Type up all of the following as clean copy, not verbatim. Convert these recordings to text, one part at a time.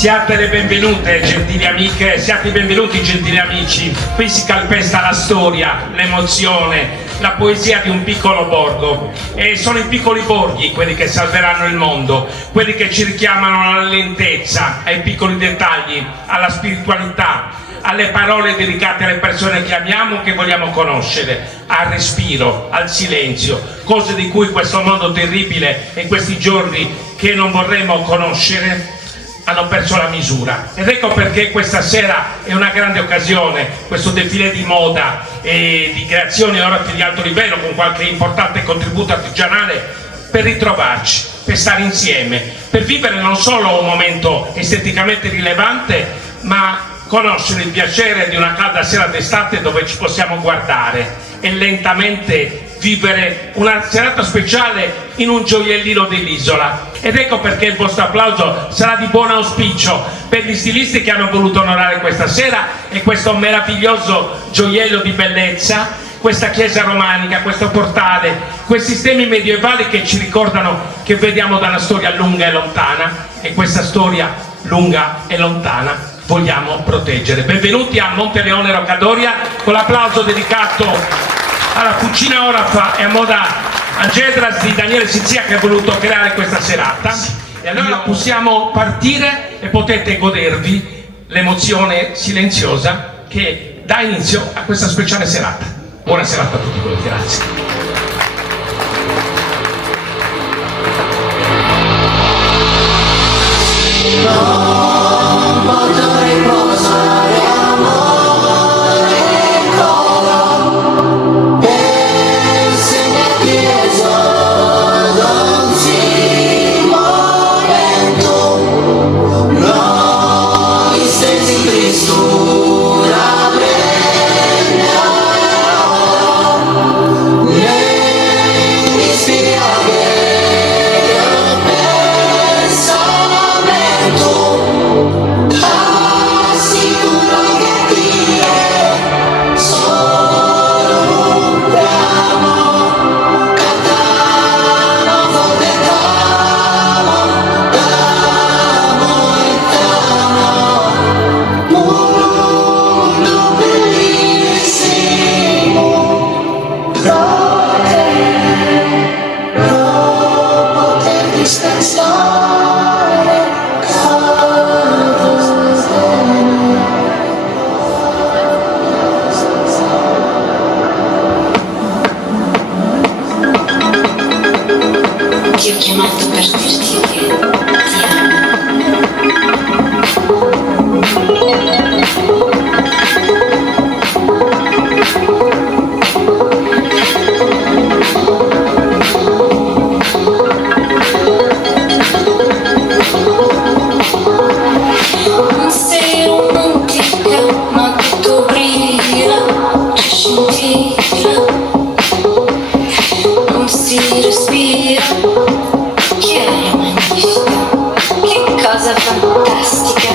Siate le benvenute, gentili amiche, siate i benvenuti, gentili amici. Qui si calpesta la storia, l'emozione, la poesia di un piccolo borgo. E sono i piccoli borghi quelli che salveranno il mondo, quelli che ci richiamano alla lentezza, ai piccoli dettagli, alla spiritualità, alle parole dedicate alle persone che amiamo, che vogliamo conoscere, al respiro, al silenzio, cose di cui questo mondo terribile e questi giorni che non vorremmo conoscere hanno perso la misura. Ed ecco perché questa sera è una grande occasione, questo defilé di moda e di creazioni ora di alto livello con qualche importante contributo artigianale, per ritrovarci, per stare insieme, per vivere non solo un momento esteticamente rilevante, ma conoscere il piacere di una calda sera d'estate dove ci possiamo guardare e lentamente vivere una serata speciale in un gioiellino dell'isola. Ed ecco perché il vostro applauso sarà di buon auspicio per gli stilisti che hanno voluto onorare questa sera e questo meraviglioso gioiello di bellezza, questa chiesa romanica, questo portale, questi stemmi medievali che ci ricordano che vediamo da una storia lunga e lontana, e questa storia lunga e lontana vogliamo proteggere. Benvenuti a Monteleone Roccadoria, con l'applauso dedicato alla Cucina Orafa e a Moda Angedras di Daniele Sizia, che ha voluto creare questa serata. E allora possiamo partire e potete godervi l'emozione silenziosa che dà inizio a questa speciale serata. Buona serata a tutti voi, grazie. Ti ho chiamato per dirti che ti amo. Non sei romantica, ma tutto brilla, ci scintilla, non si respira. Che aria magnifica, che cosa fantastica.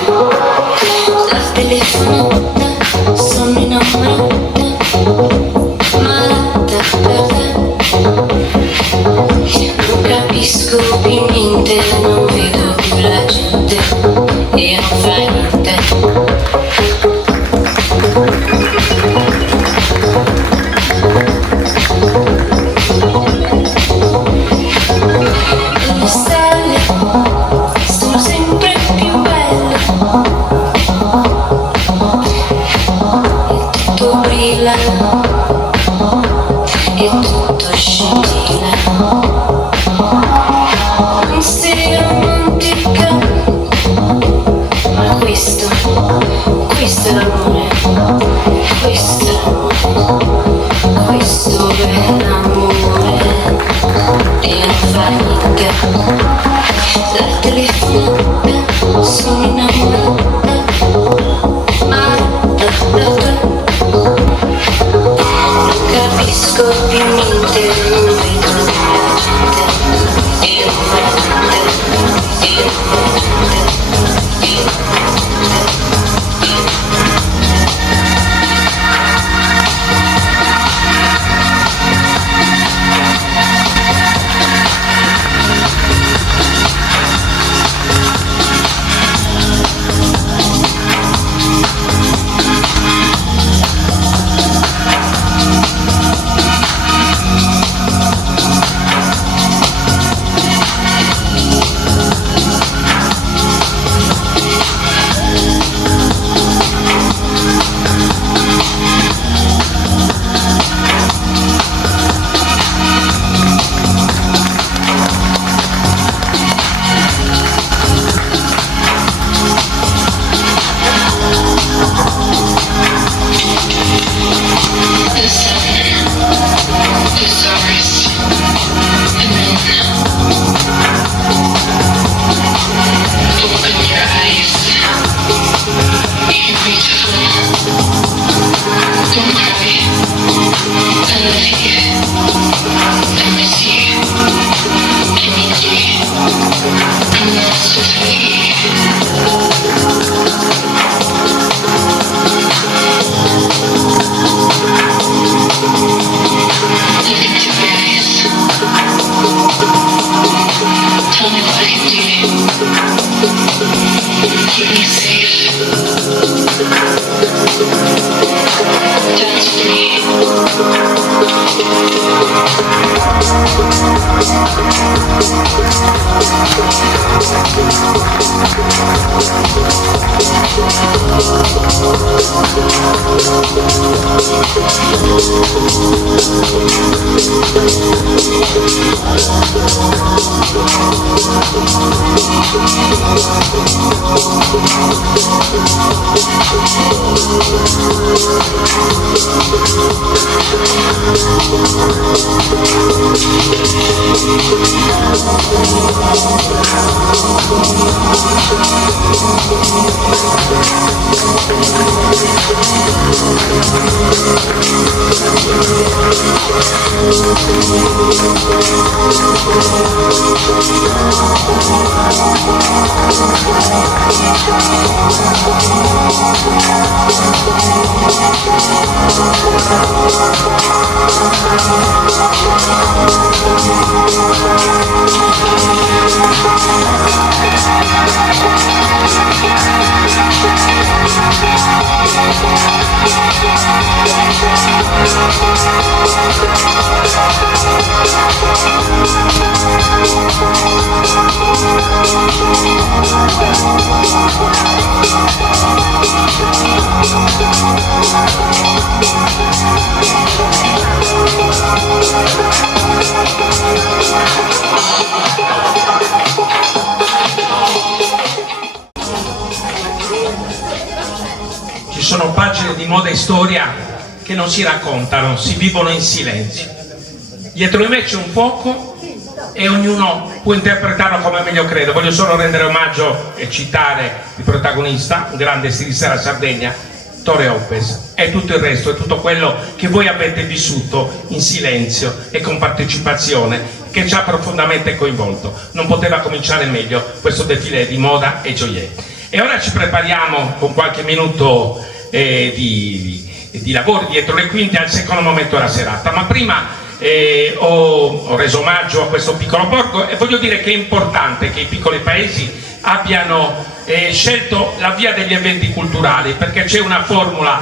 La telefonata, sono innamorata, malata per te. Non capisco più niente, non vedo più la gente e non fai niente. Le stelle sono sempre più belle e tutto brilla e tutto scintilla. Non sei romantica, ma questo è l'amore, questo è l'amore, questo è l'amore. E non fa niente. La telefonata, sono innamorata, malata da te. Non capisco più niente, non vedo più la gente e non fa niente, e non fa niente, e non fa niente. Ci sono pagine di moda e storia che non si raccontano, si vivono in silenzio. Dietro di me c'è un fuoco e ognuno può interpretarlo come meglio crede. Voglio solo rendere omaggio e citare il protagonista, un grande stilista della Sardegna, Torre Oppes, e tutto il resto, è tutto quello che voi avete vissuto in silenzio e con partecipazione, che ci ha profondamente coinvolto. Non poteva cominciare meglio questo defilé di moda e gioielli. E ora ci prepariamo con qualche minuto di lavori dietro le quinte al secondo momento della serata, ma prima ho reso omaggio a questo piccolo borgo e voglio dire che è importante che i piccoli paesi abbiano scelto la via degli eventi culturali, perché c'è una formula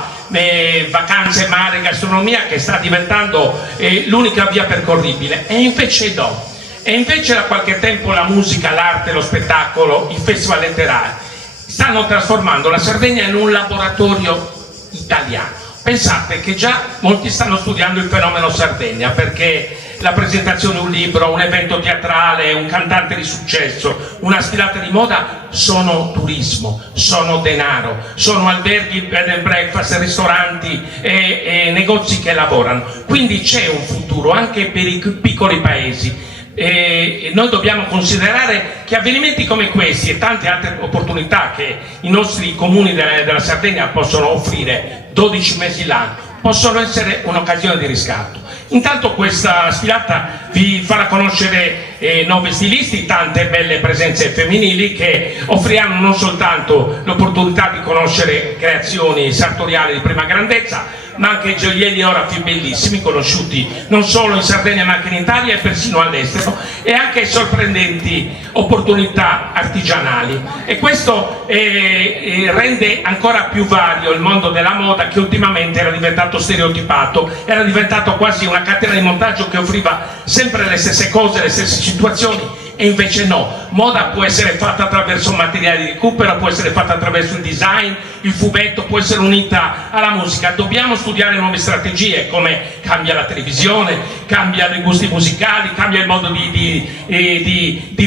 vacanze, mare, gastronomia che sta diventando l'unica via percorribile, e invece no. E invece da qualche tempo la musica, l'arte, lo spettacolo, i festival letterari stanno trasformando la Sardegna in un laboratorio italiano. Pensate che già molti stanno studiando il fenomeno Sardegna, perché la presentazione di un libro, un evento teatrale, un cantante di successo, una sfilata di moda sono turismo, sono denaro, sono alberghi, bed and breakfast, ristoranti e negozi che lavorano. Quindi c'è un futuro anche per i piccoli paesi. E noi dobbiamo considerare che avvenimenti come questi e tante altre opportunità che i nostri comuni della Sardegna possono offrire 12 mesi l'anno possono essere un'occasione di riscatto. Intanto questa sfilata vi farà conoscere 9 stilisti, tante belle presenze femminili che offriranno non soltanto l'opportunità di conoscere creazioni sartoriali di prima grandezza, ma anche gioielli e orafi bellissimi, conosciuti non solo in Sardegna ma anche in Italia e persino all'estero, e anche sorprendenti opportunità artigianali. E questo rende ancora più vario il mondo della moda, che ultimamente era diventato stereotipato, era diventato quasi una catena di montaggio che offriva sempre le stesse cose, le stesse situazioni. E invece no, moda può essere fatta attraverso materiali di recupero, può essere fatta attraverso il design, il fumetto, può essere unita alla musica. Dobbiamo studiare nuove strategie, come cambia la televisione, cambiano i gusti musicali, cambia il modo di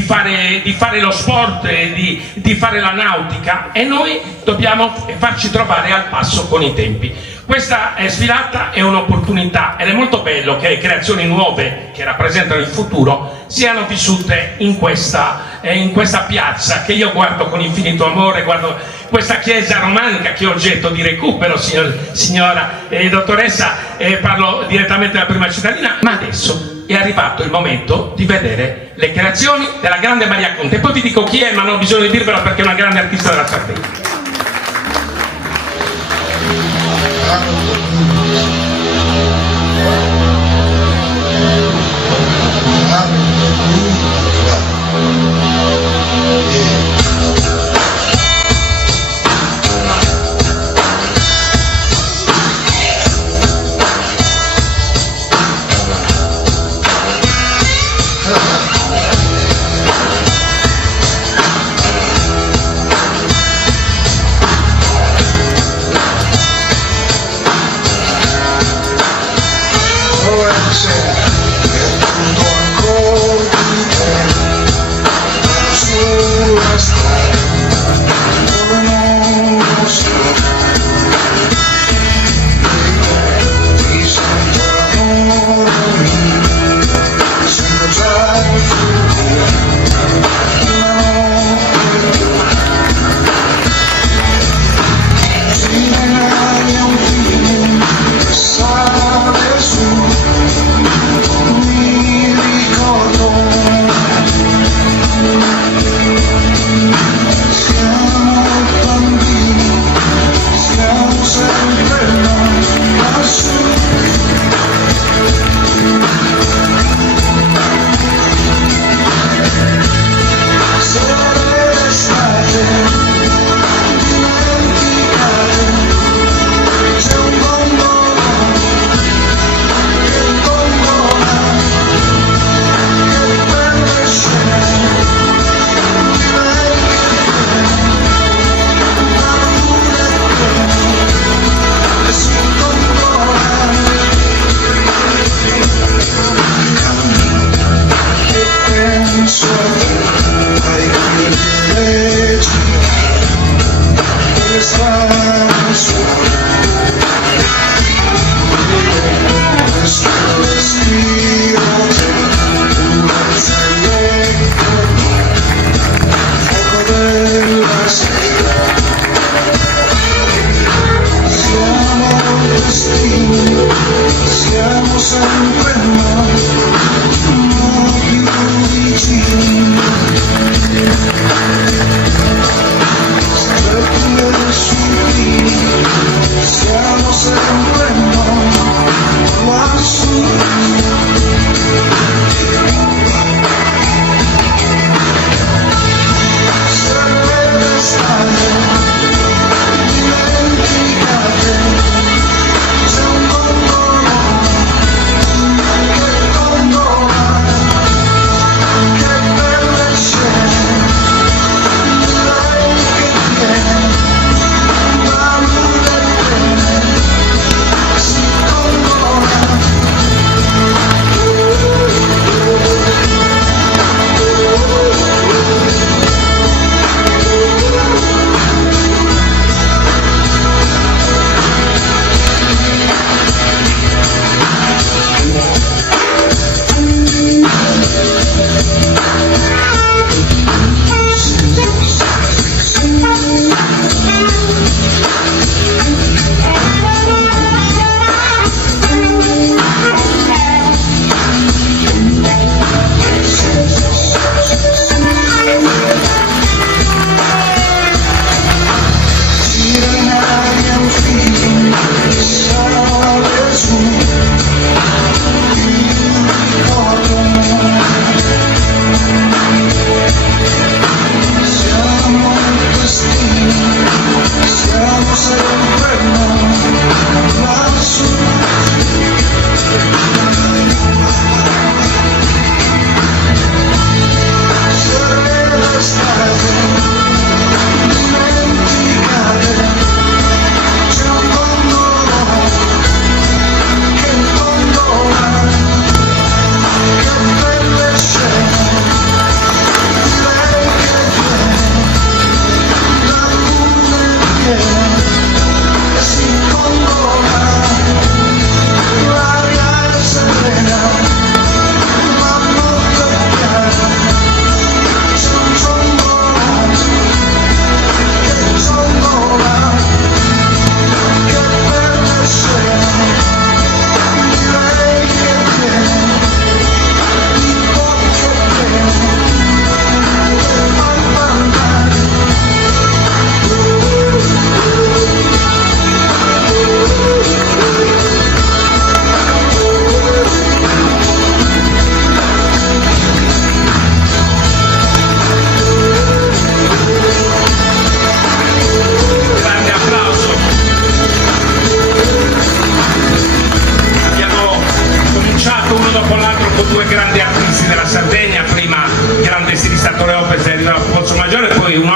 fare lo sport, di fare la nautica, e noi dobbiamo farci trovare al passo con i tempi. Questa sfilata è un'opportunità ed è molto bello che le creazioni nuove che rappresentano il futuro siano vissute in questa piazza che io guardo con infinito amore. Guardo questa chiesa romanica che è oggetto di recupero, signora dottoressa, parlo direttamente dalla prima cittadina, ma adesso è arrivato il momento di vedere le creazioni della grande Maria Conte. E poi vi dico chi è, ma non ho bisogno di dirvelo perché è una grande artista della Sardegna.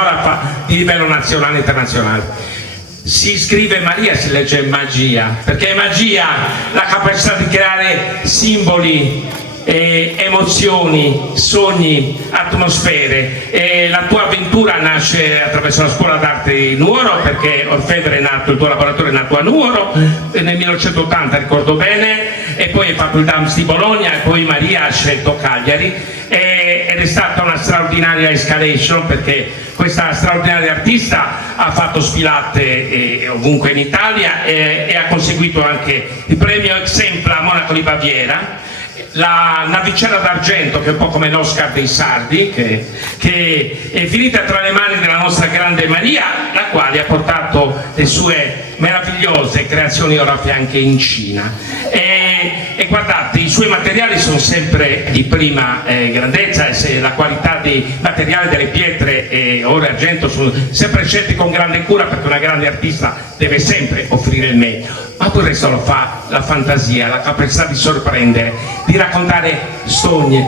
sonora di livello nazionale e internazionale. Si scrive Maria, si legge magia, perché magia la capacità di creare simboli, emozioni, sogni, atmosfere. La tua avventura nasce attraverso la scuola d'arte di Nuoro, perché Orfevre è nato, il tuo laboratorio è nato a Nuoro nel 1980, ricordo bene, e poi hai fatto il DAMS di Bologna, e poi Maria ha scelto Cagliari, ed è stata una straordinaria escalation, perché questa straordinaria artista ha fatto sfilate ovunque in Italia e ha conseguito anche il premio Exempla a Monaco di Baviera, la navicella d'argento, che è un po' come l'Oscar dei sardi, che è finita tra le mani della nostra grande Maria, la quale ha portato le sue meravigliose creazioni ora anche in Cina. E guardate, i suoi materiali sono sempre di prima grandezza, e la qualità dei materiali, delle pietre, oro e argento, sono sempre scelti con grande cura, perché una grande artista deve sempre offrire il meglio. Ma poi il resto lo fa la fantasia, la capacità di sorprendere, di raccontare storie,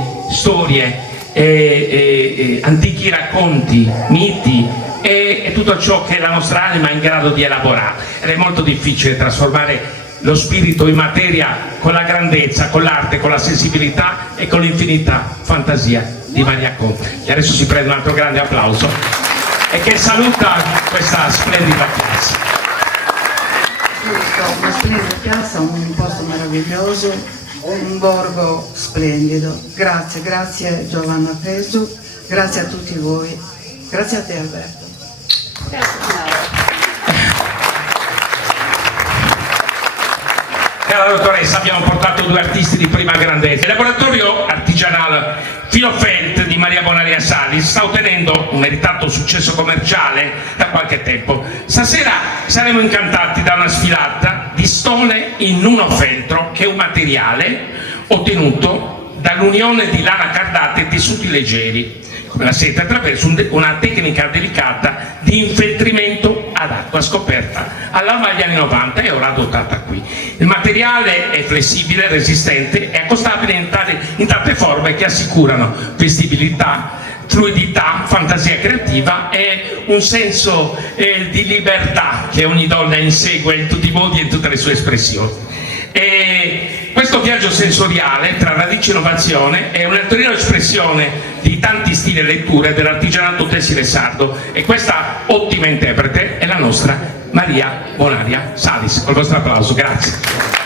antichi racconti, miti e tutto ciò che la nostra anima è in grado di elaborare. Ed è molto difficile trasformare lo spirito in materia con la grandezza, con l'arte, con la sensibilità e con l'infinita fantasia di Maria Conte. E adesso si prende un altro grande applauso e che saluta questa splendida piazza. Una splendida piazza, un posto meraviglioso, un borgo splendido. Grazie Giovanna Pesu, grazie a tutti voi, grazie a te Alberto. Cara dottoressa, abbiamo portato due artisti di prima grandezza. Il laboratorio artigianale Filofelt di Maria Bonaria Salis sta ottenendo un meritato successo commerciale da qualche tempo. Stasera saremo incantati da una sfilata di stole in unofeltro, che è un materiale ottenuto dall'unione di lana cardata e tessuti leggeri, come la seta, attraverso una tecnica delicata di infeltrimento ad acqua scoperta all'alba degli anni 90 e ora adottata qui. Il materiale è flessibile, resistente e accostabile in tante forme che assicurano vestibilità, fluidità, fantasia creativa e un senso di libertà che ogni donna insegue in tutti i modi e in tutte le sue espressioni. E questo viaggio sensoriale tra radici e innovazione è un'ulteriore espressione di tanti stili e letture dell'artigianato tessile sardo, e questa ottima interprete è la nostra Maria Bonaria Salis. Col vostro applauso, grazie.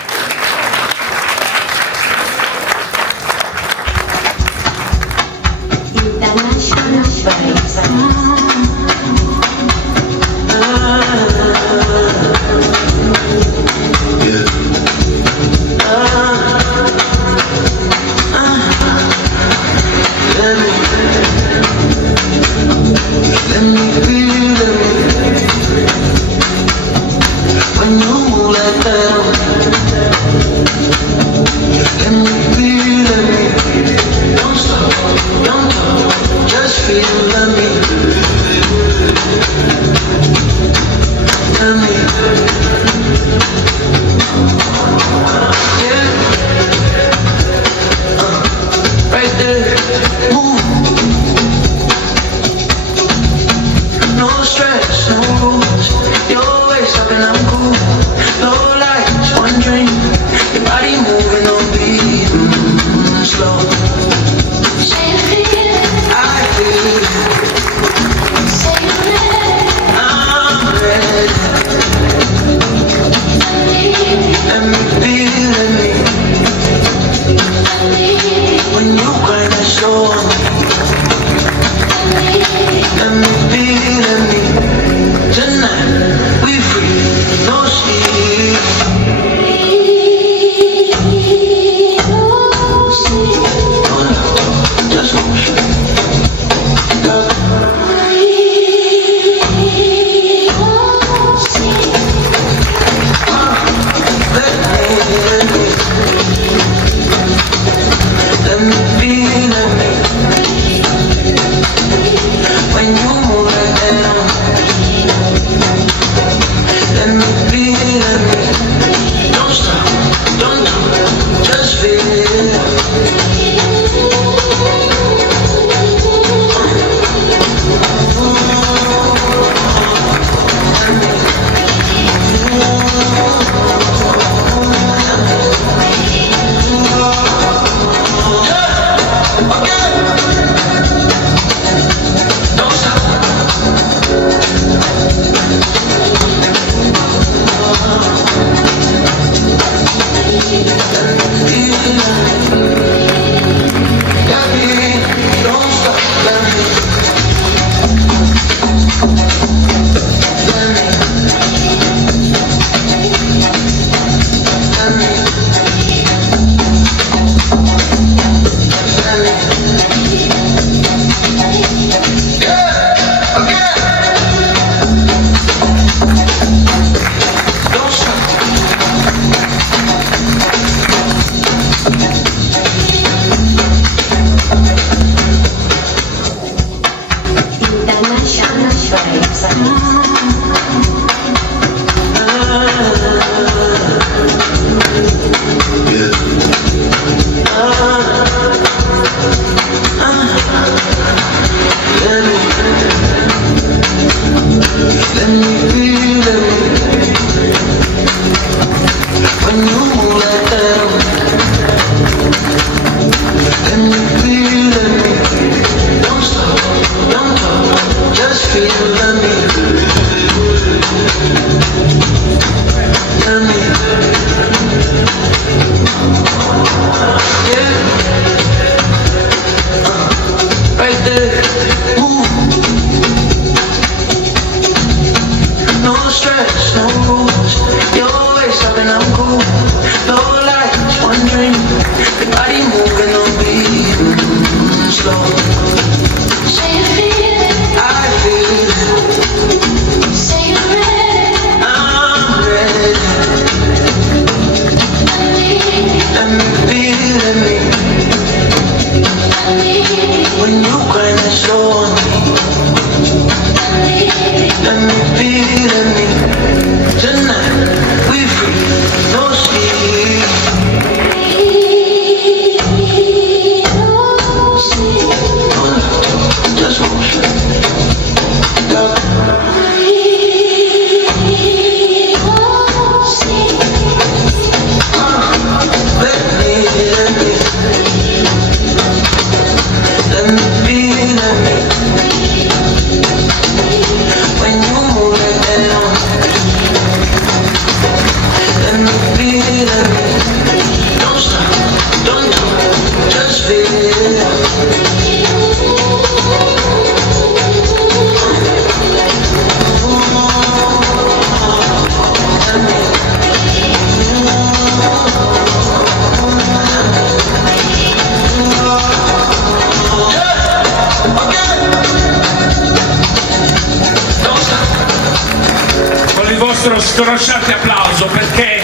vostro scrosciante applauso, perché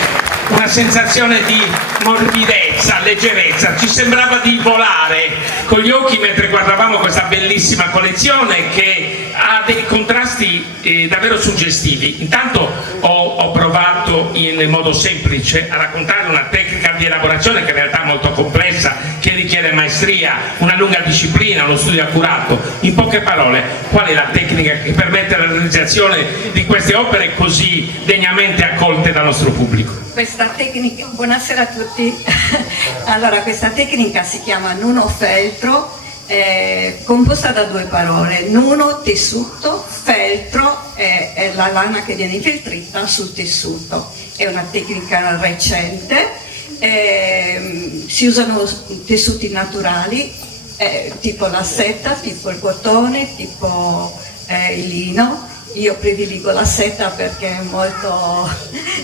una sensazione di morbidezza, leggerezza, ci sembrava di volare con gli occhi mentre guardavamo questa bellissima collezione che ha dei contrasti davvero suggestivi. Intanto ho provato in modo semplice a raccontare una tecnica di elaborazione che in realtà è molto complessa, che richiede maestria, una lunga disciplina, uno studio accurato. In poche parole, qual è la tecnica che permette la realizzazione di queste opere così degnamente accolte dal nostro pubblico? Questa tecnica, buonasera a tutti. Allora, questa tecnica si chiama nuno feltro, composta da due parole: nuno, tessuto, feltro è la lana che viene infiltrata sul tessuto. È una tecnica recente, si usano tessuti naturali, tipo la seta, tipo il cotone, tipo il lino. Io prediligo la seta perché è molto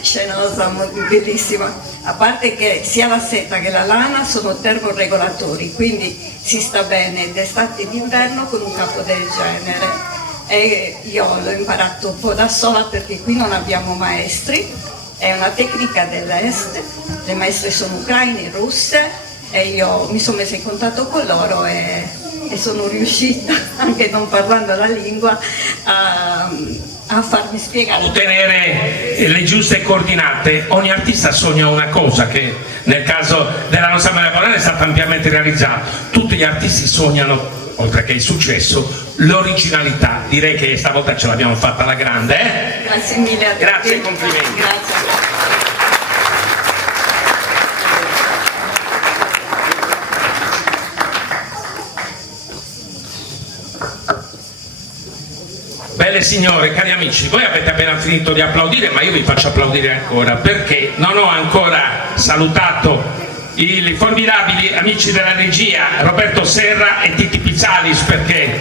scenosa, molto bellissima. A parte che sia la seta che la lana sono termoregolatori, quindi si sta bene d'estate e d'inverno con un capo del genere. E io l'ho imparato un po' da sola perché qui non abbiamo maestri, è una tecnica dell'est, le maestre sono ucraine, russe, e io mi sono messa in contatto con loro e sono riuscita, anche non parlando la lingua, a farmi spiegare. Ottenere le giuste coordinate. Ogni artista sogna una cosa che nel caso della nostra Maria Colonna è stata ampiamente realizzata. Tutti gli artisti sognano, oltre che il successo, l'originalità. Direi che stavolta ce l'abbiamo fatta alla grande. Grazie mille a tutti. Grazie e complimenti. Grazie. Belle signore, cari amici, voi avete appena finito di applaudire, ma io vi faccio applaudire ancora perché non ho ancora salutato i formidabili amici della regia Roberto Serra e Titi Pizzalis, perché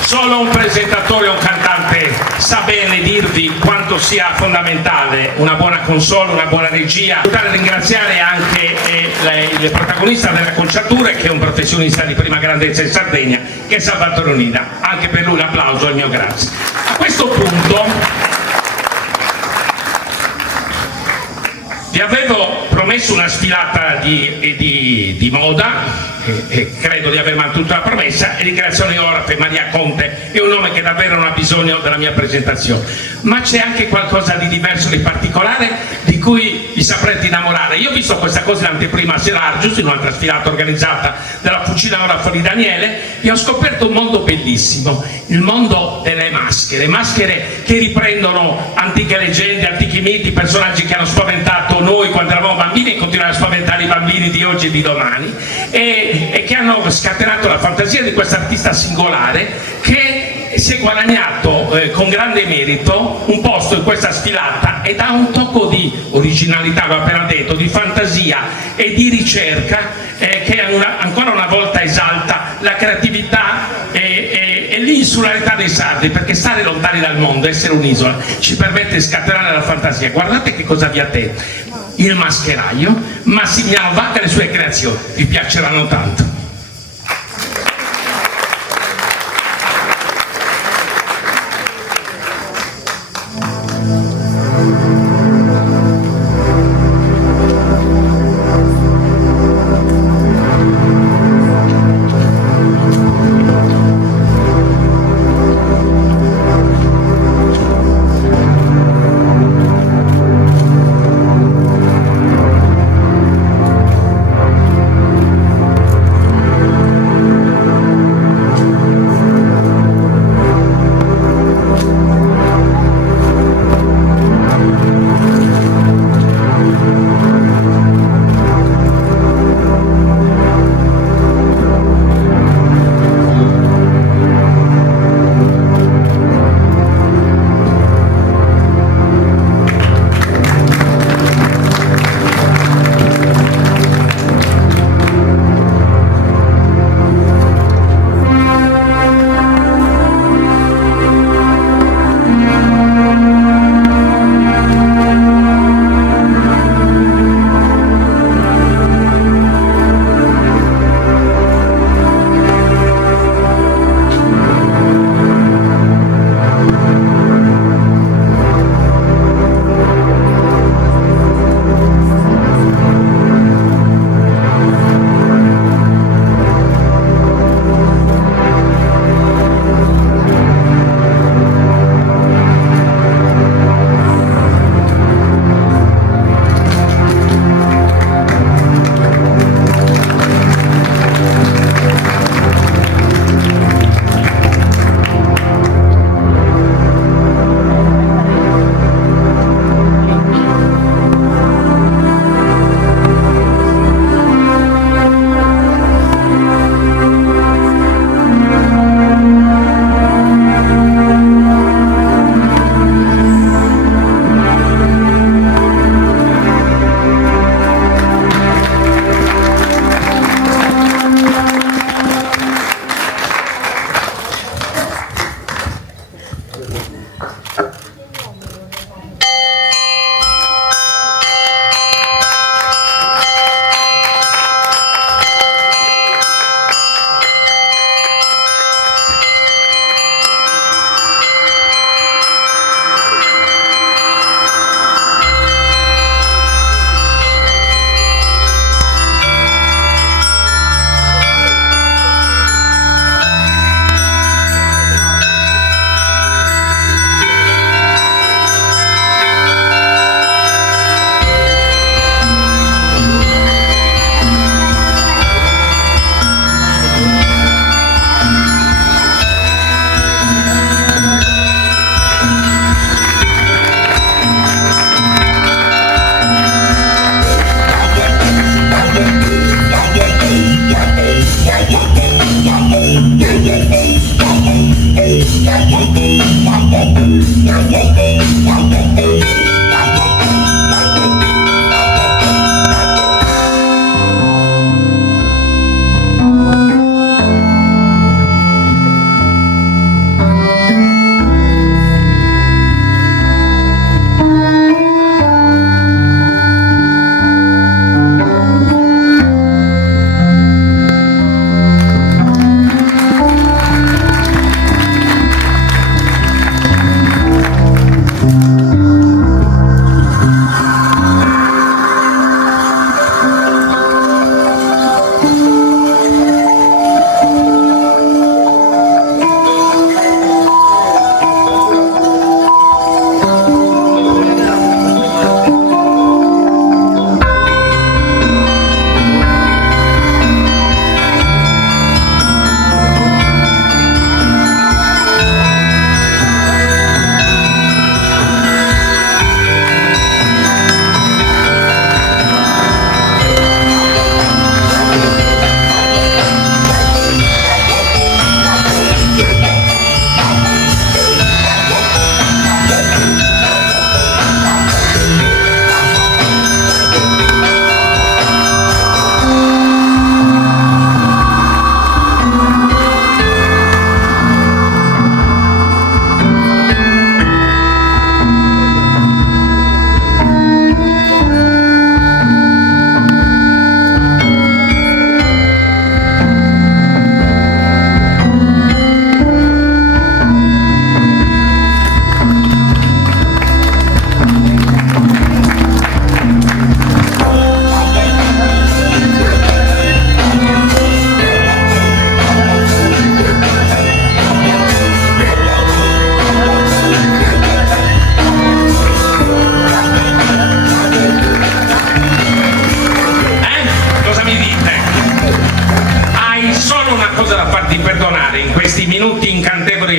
solo un presentatore o un cantante sa bene dirvi quanto sia fondamentale una buona console, una buona regia. Vorrei ringraziare anche il protagonista della conciatura, che è un professionista di prima grandezza in Sardegna, che è Salvatore Onida. Anche per lui l'applauso e il mio grazie. A questo punto vi avevo promesso una sfilata di moda e credo di aver mantenuto la promessa, e ringrazio Leorafe Maria Conte, è un nome che davvero non ha bisogno della mia presentazione, ma c'è anche qualcosa di diverso, di particolare, di cui vi saprete innamorare. Io ho visto questa cosa in anteprima a Serargius, in un'altra sfilata organizzata dalla Fucina Orafa di Daniele, e ho scoperto un mondo bellissimo, il mondo delle maschere che riprendono antiche leggende, antichi miti, personaggi che hanno spaventato noi quando eravamo bambini e continuano a spaventare i bambini di oggi e di domani, e che hanno scatenato la fantasia di questo artista singolare che si è guadagnato con grande merito un posto in questa sfilata e dà un tocco di originalità, l'ho appena detto, di fantasia e di ricerca che ancora una volta esalta la creatività e l'insularità dei sardi, perché stare lontani dal mondo, essere un'isola, ci permette di scatenare la fantasia. Guardate che cosa vi ha detto il mascheraio Massimiliano Vacca e le sue creazioni, vi piaceranno tanto.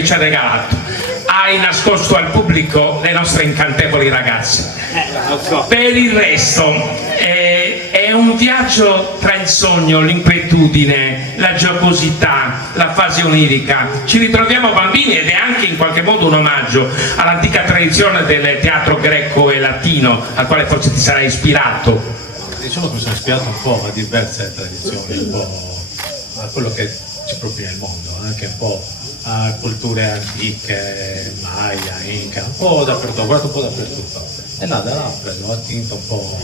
ci ha regalato. Hai nascosto al pubblico le nostre incantevoli ragazze. Per il resto è un viaggio tra il sogno, l'inquietudine, la giocosità, la fase onirica. Ci ritroviamo bambini ed è anche in qualche modo un omaggio all'antica tradizione del teatro greco e latino, al quale forse ti sarai ispirato. Diciamo che mi sono ispirato un po' a diverse tradizioni, un po' a quello che ci propina il mondo, anche un po' a culture antiche, Maya, Inca, un po' dappertutto, ho guardato un po' dappertutto. E là da là ho preso, ho attinto un po'.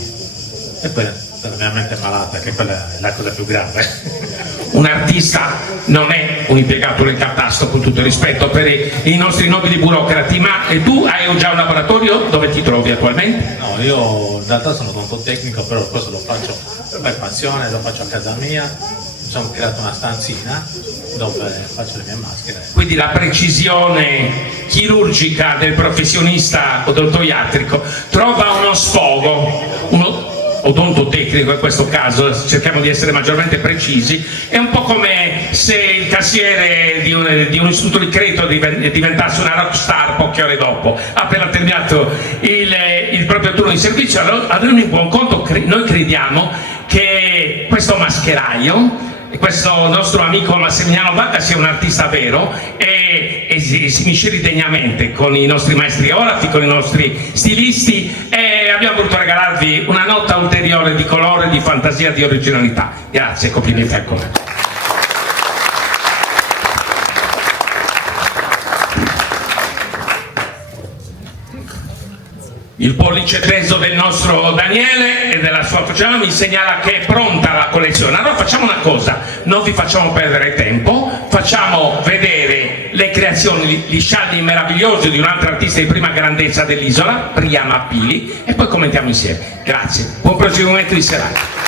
E poi la mia mente malata, che quella è la cosa più grave. Un artista non è un impiegato del catasto, con tutto il rispetto per i nostri nobili burocrati, ma tu hai già un laboratorio dove ti trovi attualmente? No, io in realtà sono odontotecnico, però questo lo faccio per passione, lo faccio a casa mia. Mi sono creato una stanzina dove faccio le mie maschere. Quindi la precisione chirurgica del professionista odontoiatrico trova uno sfogo, uno odontotecnico in questo caso, cerchiamo di essere maggiormente precisi. È un po' come se il cassiere di un istituto di credito diventasse una rockstar poche ore dopo, appena terminato il proprio turno di servizio. Allora, in buon conto, noi crediamo che questo mascheraio, questo nostro amico Massimiliano Vacca sia un artista vero e si misceli degnamente con i nostri maestri orafi, con i nostri stilisti, e abbiamo voluto regalarvi una nota ulteriore di colore, di fantasia, di originalità. Grazie, complimenti ancora. Il pollice teso del nostro Daniele e della sua facciata mi segnala che è pronta la collezione. Allora facciamo una cosa, non vi facciamo perdere tempo, facciamo vedere le creazioni, gli scialli meravigliosi di un'altra artista di prima grandezza dell'isola, Priama Pili, e poi commentiamo insieme. Grazie, buon proseguimento di serata.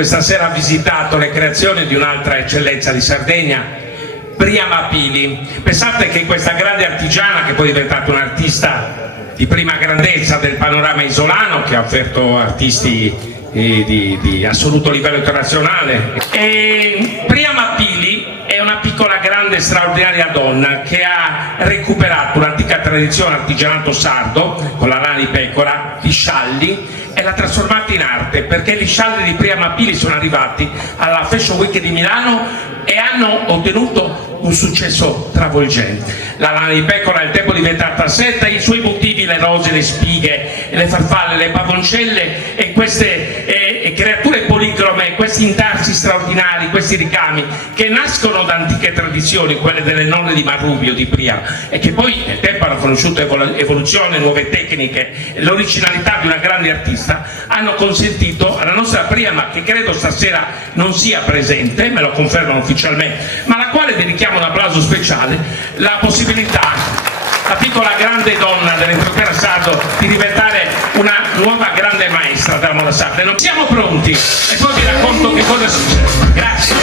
questa sera ha visitato le creazioni di un'altra eccellenza di Sardegna, Priama Pili. Pensate che questa grande artigiana, che poi è diventata un'artista di prima grandezza del panorama isolano, che ha offerto artisti di assoluto livello internazionale, e Priama Pili è una piccola, grande, straordinaria donna che ha recuperato un'antica tradizione artigianato sardo con la lana di pecora, gli scialli, e l'ha trasformata in arte, perché gli scialli di Priama Pili sono arrivati alla Fashion Week di Milano e hanno ottenuto un successo travolgente. La lana di pecora nel tempo è diventata seta, i suoi motivi, le rose, le spighe, le farfalle, le pavoncelle e queste creature policrome, questi intarsi straordinari, questi ricami che nascono da antiche tradizioni, quelle delle nonne di Marrubio, di Priama, e che poi nel tempo hanno conosciuto evoluzione, nuove tecniche, l'originalità di una grande artista, hanno consentito alla nostra Priama, che credo stasera non sia presente, me lo confermano ufficialmente, ma alla quale dedichiamo un applauso speciale, la possibilità, la piccola grande donna dell'entroterra sardo, di diventare una nuova grande maestra della moda sarda. Non siamo pronti e poi vi racconto che cosa succede. Grazie.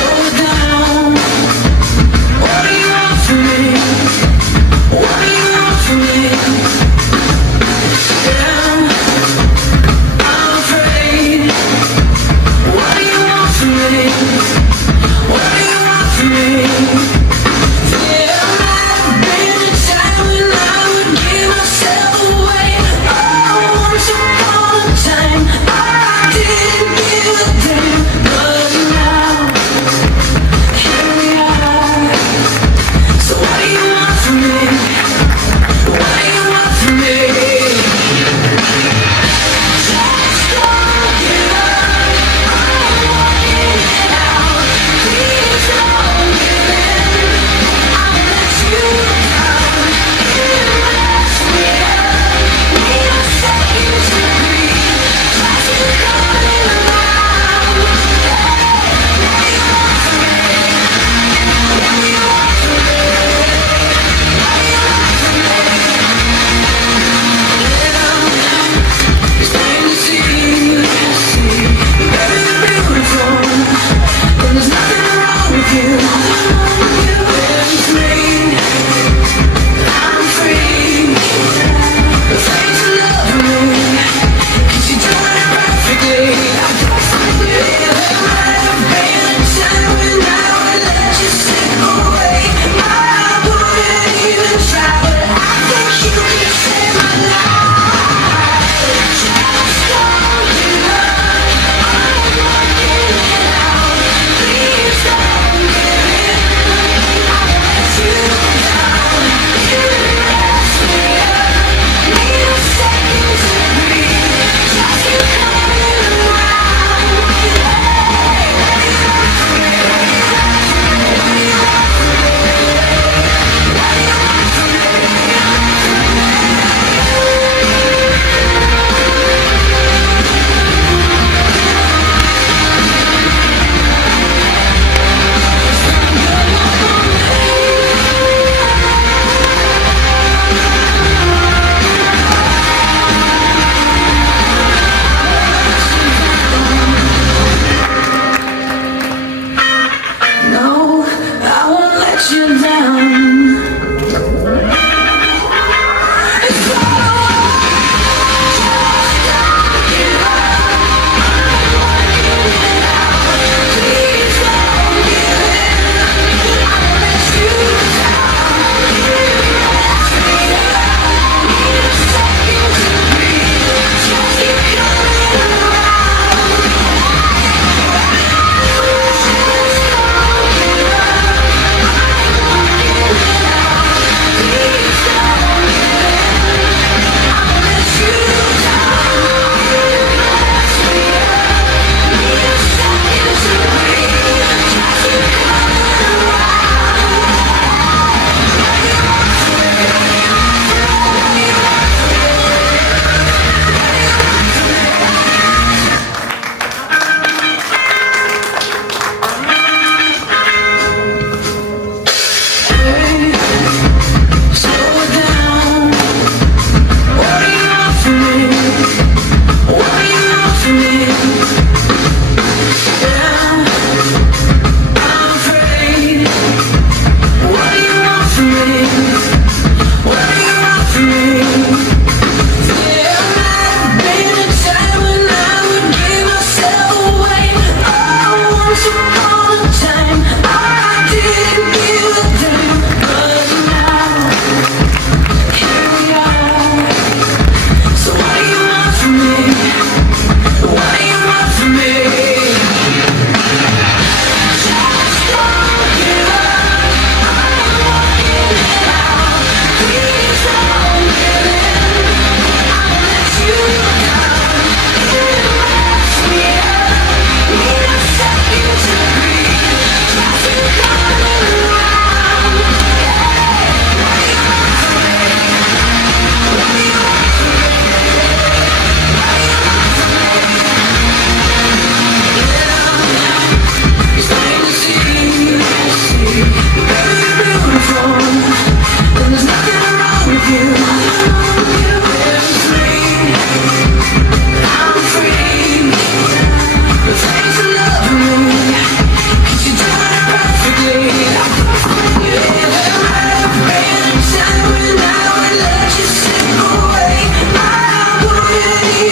Non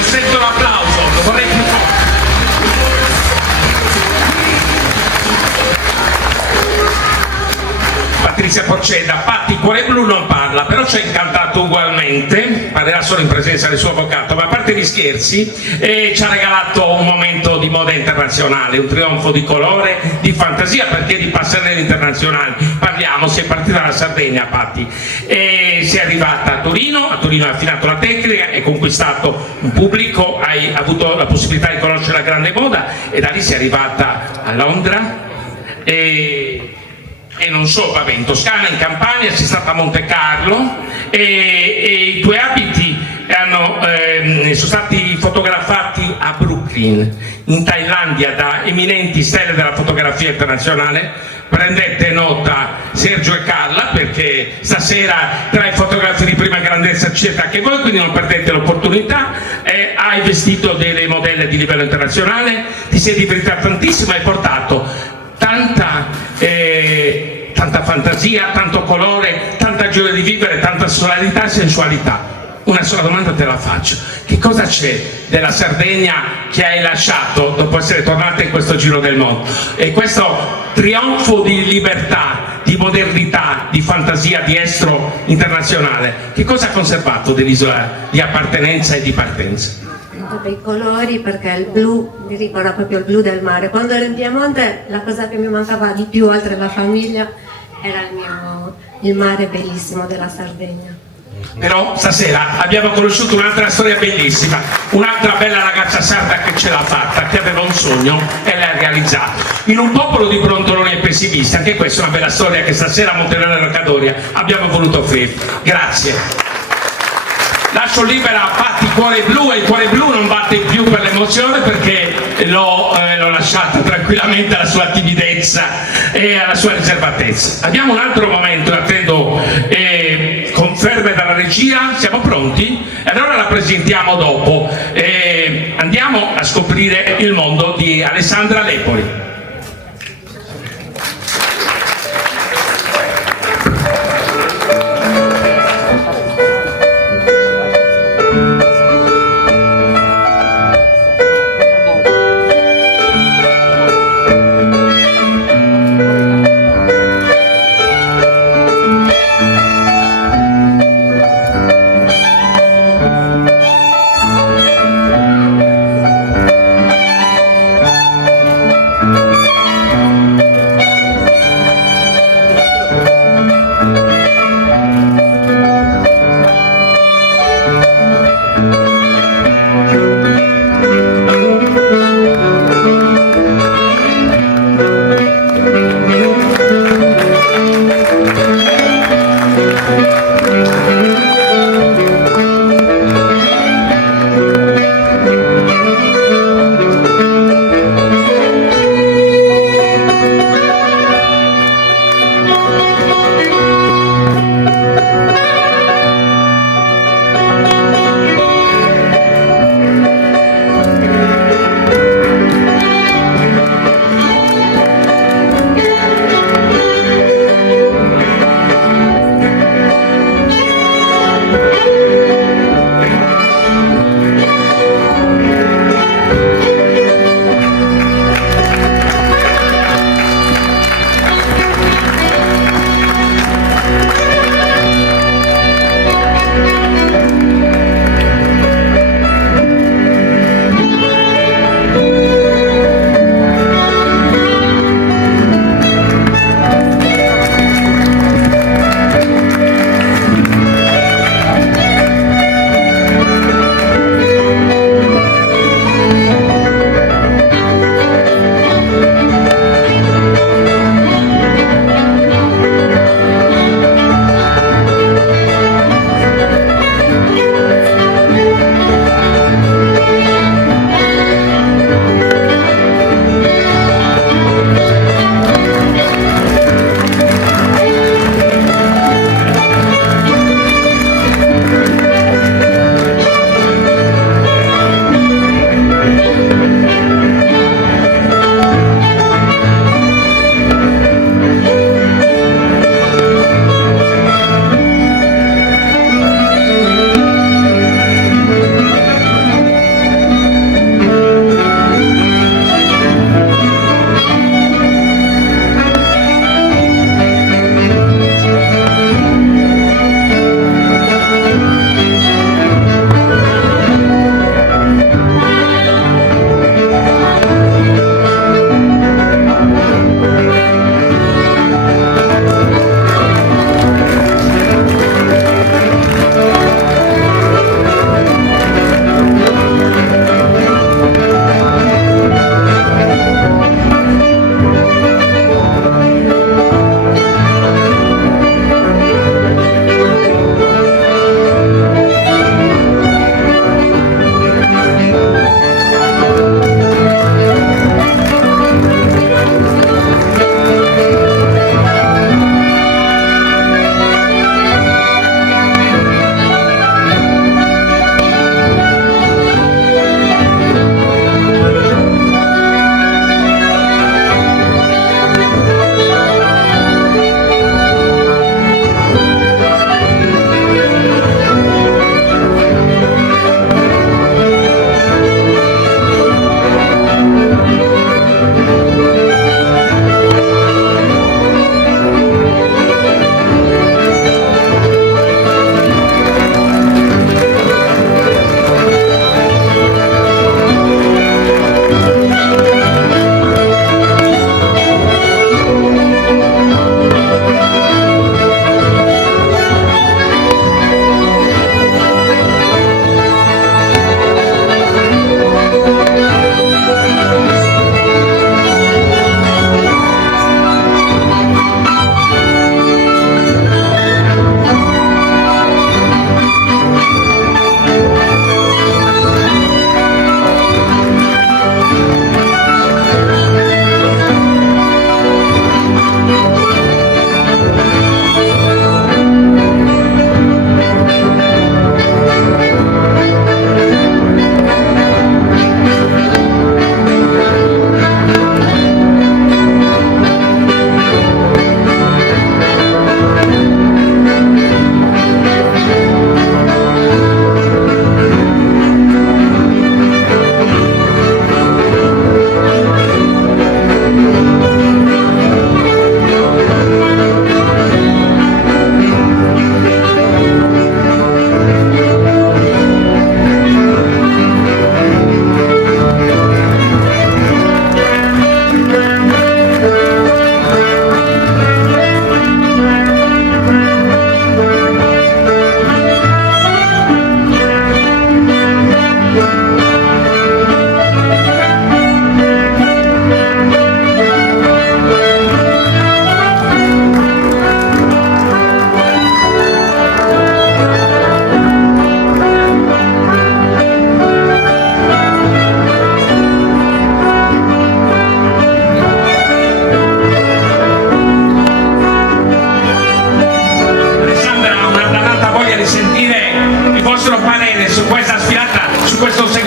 sento l'applauso, lo vorrei più forte. Patrizia Porceda, Patti Cuore Blu non parla, però ci ha incantato ugualmente, parlerà solo in presenza del suo avvocato, ma a parte gli scherzi ci ha regalato un momento di moda internazionale, un trionfo di colore, di fantasia, perché di passerelle internazionali parliamo. Sei partita dalla Sardegna, Patti, e sei arrivata a Torino hai affinato la tecnica, hai conquistato un pubblico, hai avuto la possibilità di conoscere la grande moda e da lì sei arrivata a Londra e non so, vabbè, in Toscana, in Campania, sei stata a Monte Carlo e i tuoi abiti sono stati fotografati a Brooklyn, in Thailandia, da eminenti stelle della fotografia internazionale. Prendete nota Sergio e Carla, perché stasera tra i fotografi di prima grandezza ci siete anche voi, quindi non perdete l'opportunità. Hai vestito delle modelle di livello internazionale, ti sei divertita tantissimo, hai portato tanta fantasia, tanto colore, tanta gioia di vivere, tanta solarità e sensualità. Una sola domanda te la faccio: che cosa c'è della Sardegna che hai lasciato dopo essere tornata in questo giro del mondo? E questo trionfo di libertà, di modernità, di fantasia, di estro internazionale, che cosa ha conservato dell'isola di appartenenza e di partenza? Dei colori, perché il blu mi ricorda proprio il blu del mare. Quando ero in Piemonte la cosa che mi mancava di più, oltre alla famiglia, era il mare bellissimo della Sardegna. Però stasera abbiamo conosciuto un'altra storia bellissima, un'altra bella ragazza sarda che ce l'ha fatta, che aveva un sogno e l'ha realizzato. In un popolo di brontoloni e pessimisti, anche questa è una bella storia che stasera a Montenero della Cadoria abbiamo voluto offrirvi. Grazie. Lascio libera a Patti Cuore Blu, e il Cuore Blu non batte più per l'emozione perché l'ho lasciata tranquillamente alla sua timidezza e alla sua riservatezza. Abbiamo un altro momento, attendo conferme dalla regia. Siamo pronti? E allora la presentiamo dopo. Andiamo a scoprire il mondo di Alessandra Lepori.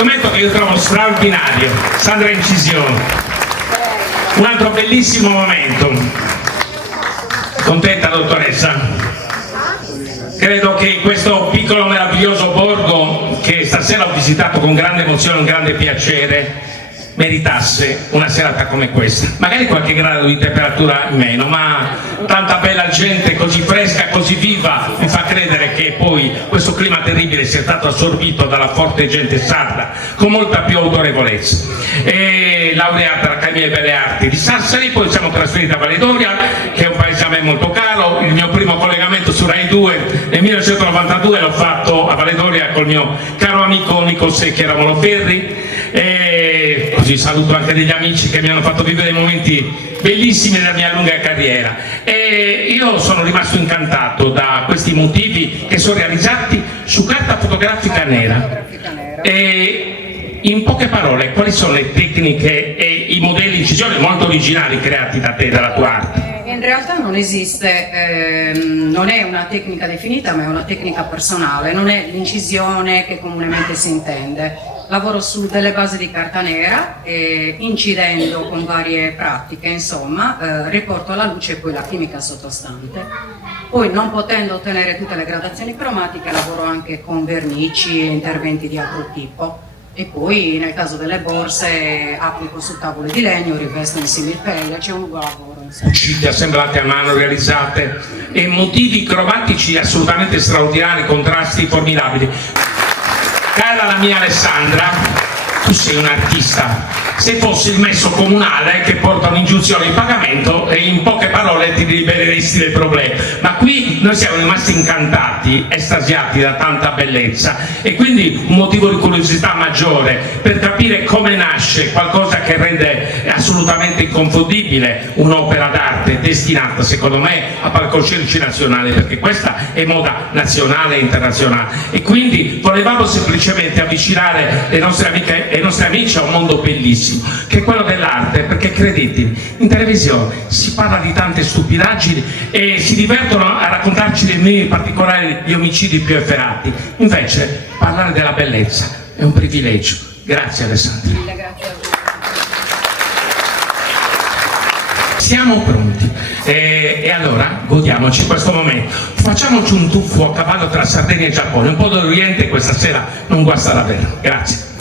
strumento che io trovo straordinario, Sandra Incisione. Un altro bellissimo momento. Contenta, dottoressa? Credo che questo piccolo meraviglioso borgo che stasera ho visitato con grande emozione, un grande piacere, meritasse una serata come questa. Magari qualche grado di temperatura in meno, ma tanta bella gente così fresca, così viva, mi fa credere che poi questo clima terribile sia stato assorbito dalla forte gente sarda con molta più autorevolezza. E laureata all'Accademia delle Belle Arti di Sassari, poi siamo trasferiti a Valedoria, che è un paese a me molto caro. Il mio primo collegamento su Rai 2 nel 1992 l'ho fatto a Valedoria col mio caro amico Nico Secchi e Romolo Ferri. E così saluto anche degli amici che mi hanno fatto vivere dei momenti bellissimi della mia lunga carriera, e io sono rimasto incantato da questi motivi che sono realizzati su carta fotografica nera. E in poche parole, quali sono le tecniche e i modelli di incisione molto originali creati da te, dalla tua arte? In realtà non esiste, non è una tecnica definita, ma è una tecnica personale, non è l'incisione che comunemente si intende. Lavoro su delle basi di carta nera e incidendo con varie pratiche, insomma, riporto alla luce poi la chimica sottostante. Poi, non potendo ottenere tutte le gradazioni cromatiche, lavoro anche con vernici e interventi di altro tipo. E poi nel caso delle borse applico su tavole di legno, rivesto in similpelle, c'è un lungo lavoro. Uscite assemblate a mano, realizzate, e motivi cromatici assolutamente straordinari, contrasti formidabili. Cara la mia Alessandra, tu sei un artista. Se fosse il messo comunale che porta un'ingiunzione in pagamento, e in poche parole ti libereresti del problema. Ma qui noi siamo rimasti incantati, estasiati da tanta bellezza, e quindi un motivo di curiosità maggiore per capire come nasce qualcosa che rende assolutamente inconfondibile un'opera d'arte destinata, secondo me, a palcoscenici nazionali, perché questa è moda nazionale e internazionale. E quindi volevamo semplicemente avvicinare le nostre amiche e i nostri amici a un mondo bellissimo, che è quello dell'arte, perché credetemi, in televisione si parla di tante stupidaggini e si divertono a raccontarci dei minimi particolari di omicidi più efferati. Invece parlare della bellezza è un privilegio. Grazie Alessandra. Grazie a voi. Siamo pronti, e allora godiamoci questo momento. Facciamoci un tuffo a cavallo tra Sardegna e Giappone, un po' d'Oriente questa sera non guasta davvero. Grazie.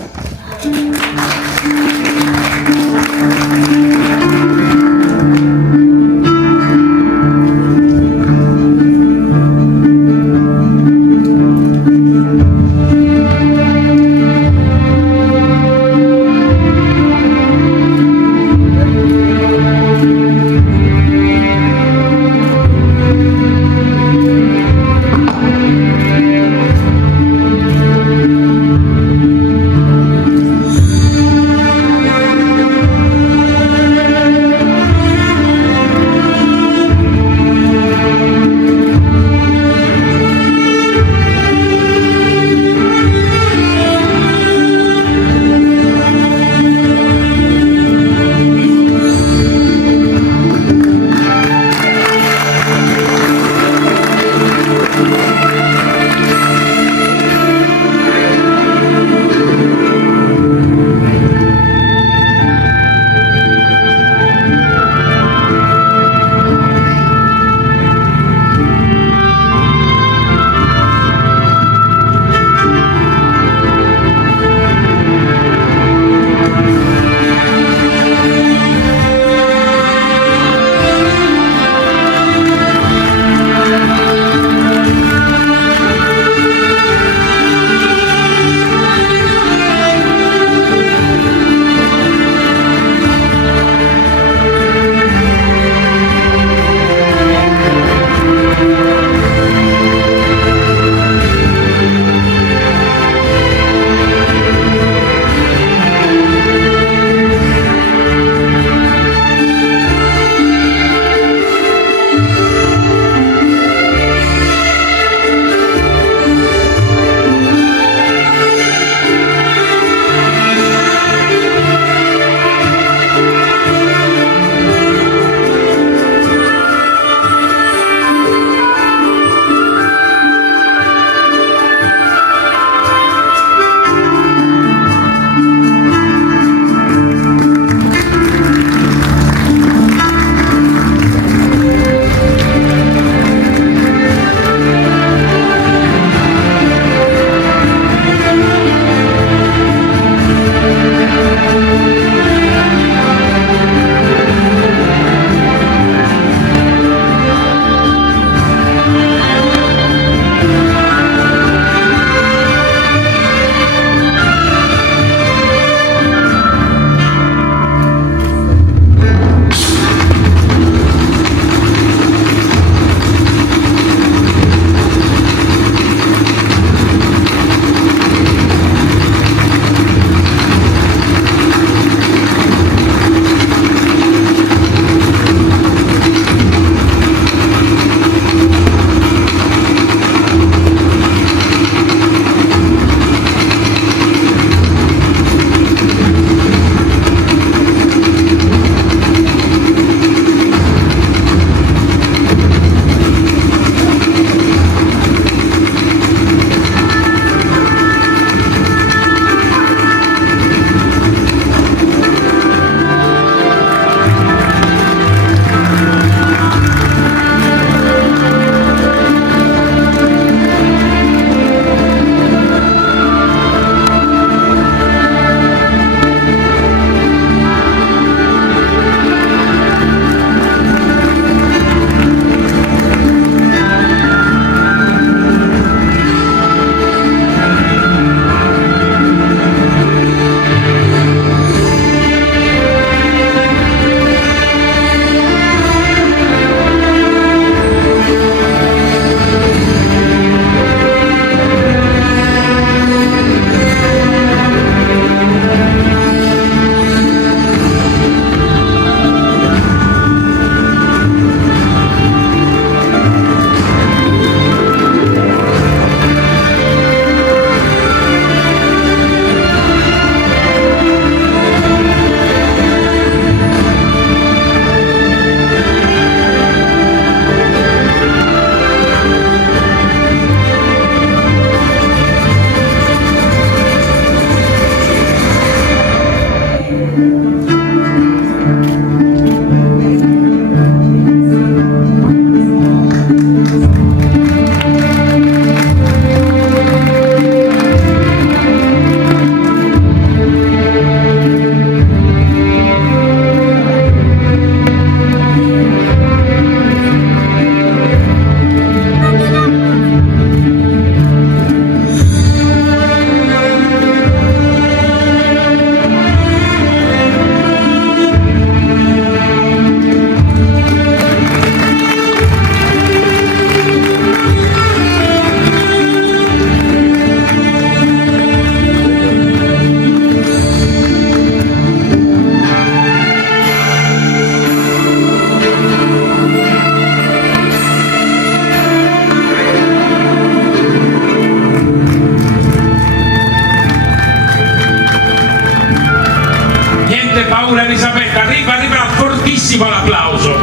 paura Elisabetta, arriva fortissimo l'applauso.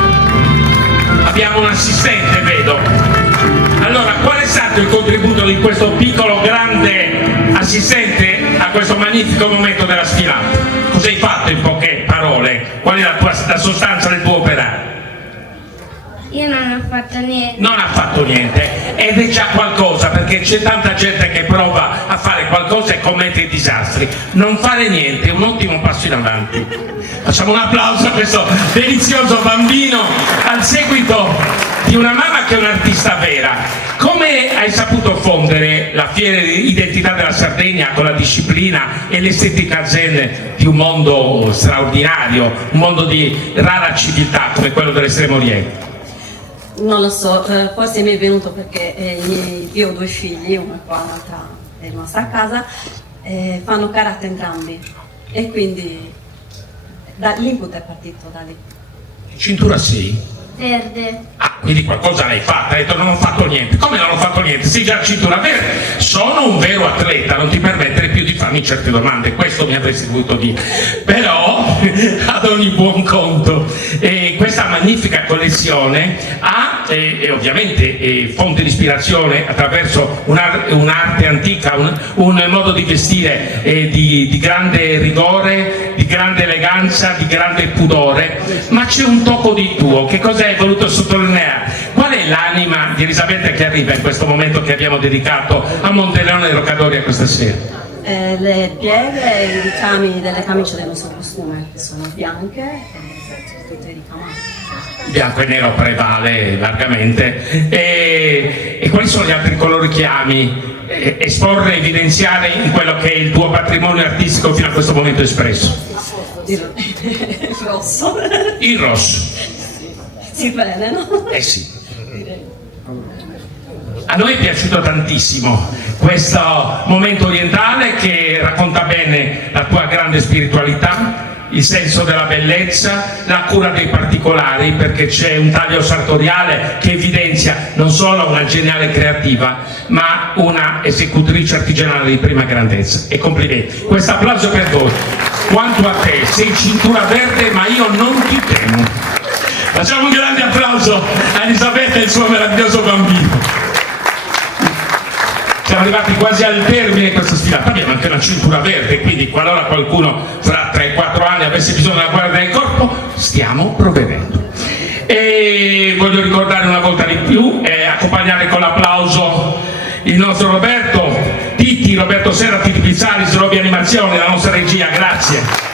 Abbiamo un assistente, vedo. Allora, qual è stato il contributo di questo piccolo grande assistente a questo magnifico momento della sfilata? Cosa hai fatto in poche parole? Qual è la sostanza del tuo operare? Io non ho fatto niente. Non ha fatto niente ed è già qualcosa, perché c'è tanta gente che prova a fare qualcosa e commette disastri. Non fare niente è un ottimo passo in avanti. Facciamo un applauso a questo delizioso bambino al seguito di una mamma che è un'artista vera. Come hai saputo fondere la fiera identità della Sardegna con la disciplina e l'estetica zen di un mondo straordinario, un mondo di rara civiltà come quello dell'Estremo Oriente? Non lo so, forse mi è venuto perché io ho 2 figli, una qua, l'altra è rimasta a casa, fanno karate entrambi e quindi l'input è partito da lì. Cintura sì? Verde. Ah, quindi qualcosa l'hai fatta, hai detto non ho fatto niente. Come non ho fatto niente? Sei già a cintura verde. Sono un vero atleta, non ti permettere più di farmi certe domande, questo mi avresti dovuto dire. Però, ad ogni buon conto, questa magnifica collezione ha ovviamente fonte di ispirazione attraverso un'arte antica, un modo di vestire di grande rigore, di grande eleganza, di grande pudore, ma c'è un tocco di tuo. Che cosa hai voluto sottolineare? Qual è l'anima di Elisabetta che arriva in questo momento che abbiamo dedicato a Monteleone e Roccadori questa sera? Le pieghe e i ricami delle camicie del nostro costume, che sono bianche e tutte ricamate. Bianco e nero prevale largamente. E quali sono gli altri colori che ami esporre, evidenziare in quello che è il tuo patrimonio artistico fino a questo momento espresso? Il rosso. Il rosso. Si vede, no? Eh sì. A noi è piaciuto tantissimo questo momento orientale che racconta bene la tua grande spiritualità, il senso della bellezza, la cura dei particolari, perché c'è un taglio sartoriale che evidenzia non solo una geniale creativa, ma una esecutrice artigianale di prima grandezza. E complimenti. Questo applauso per voi. Quanto a te, sei cintura verde, ma io non ti temo. Facciamo un grande applauso a Elisabetta e il suo meraviglioso bambino. Siamo arrivati quasi al termine di questa sfilata, abbiamo anche una cintura verde, quindi qualora qualcuno fra 3-4 anni avesse bisogno della guardia del corpo, stiamo provvedendo. E voglio ricordare una volta di più, accompagnare con l'applauso il nostro Roberto Serra, Titi Pizzaris, Roby Animazione, la nostra regia, grazie.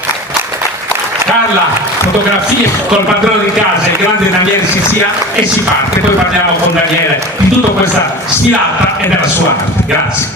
Carla, fotografie col padrone di casa, il grande Daniele Sissia, e si parte. Poi parliamo con Daniele di tutta questa sfilata e della sua arte. Grazie.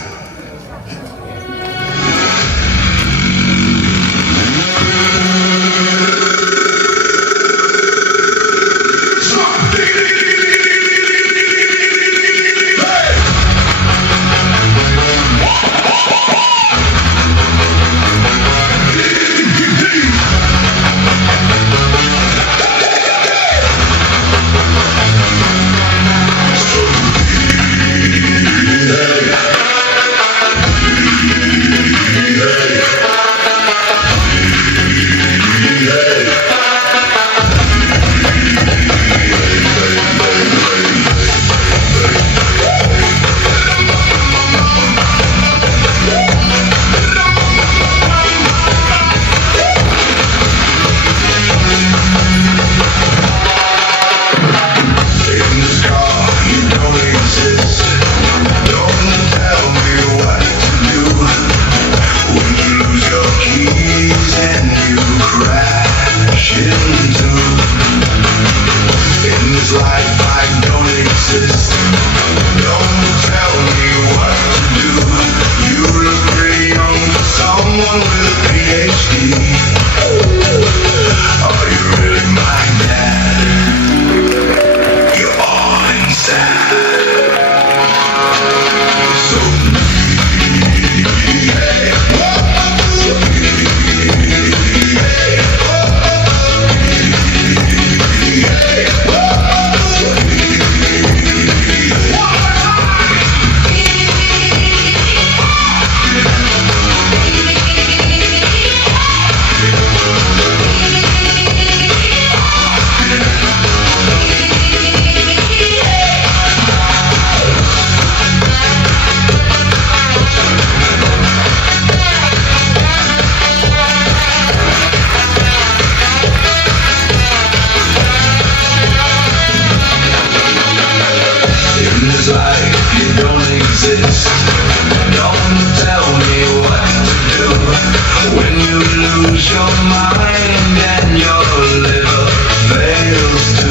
When you lose your mind and your liver fails to.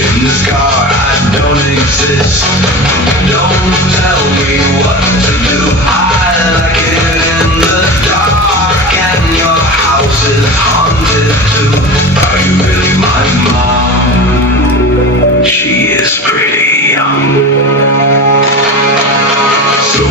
In the scar I don't exist. Don't tell me what to do. I like it in the dark and your house is haunted too. Are you really my mom? She is pretty young. So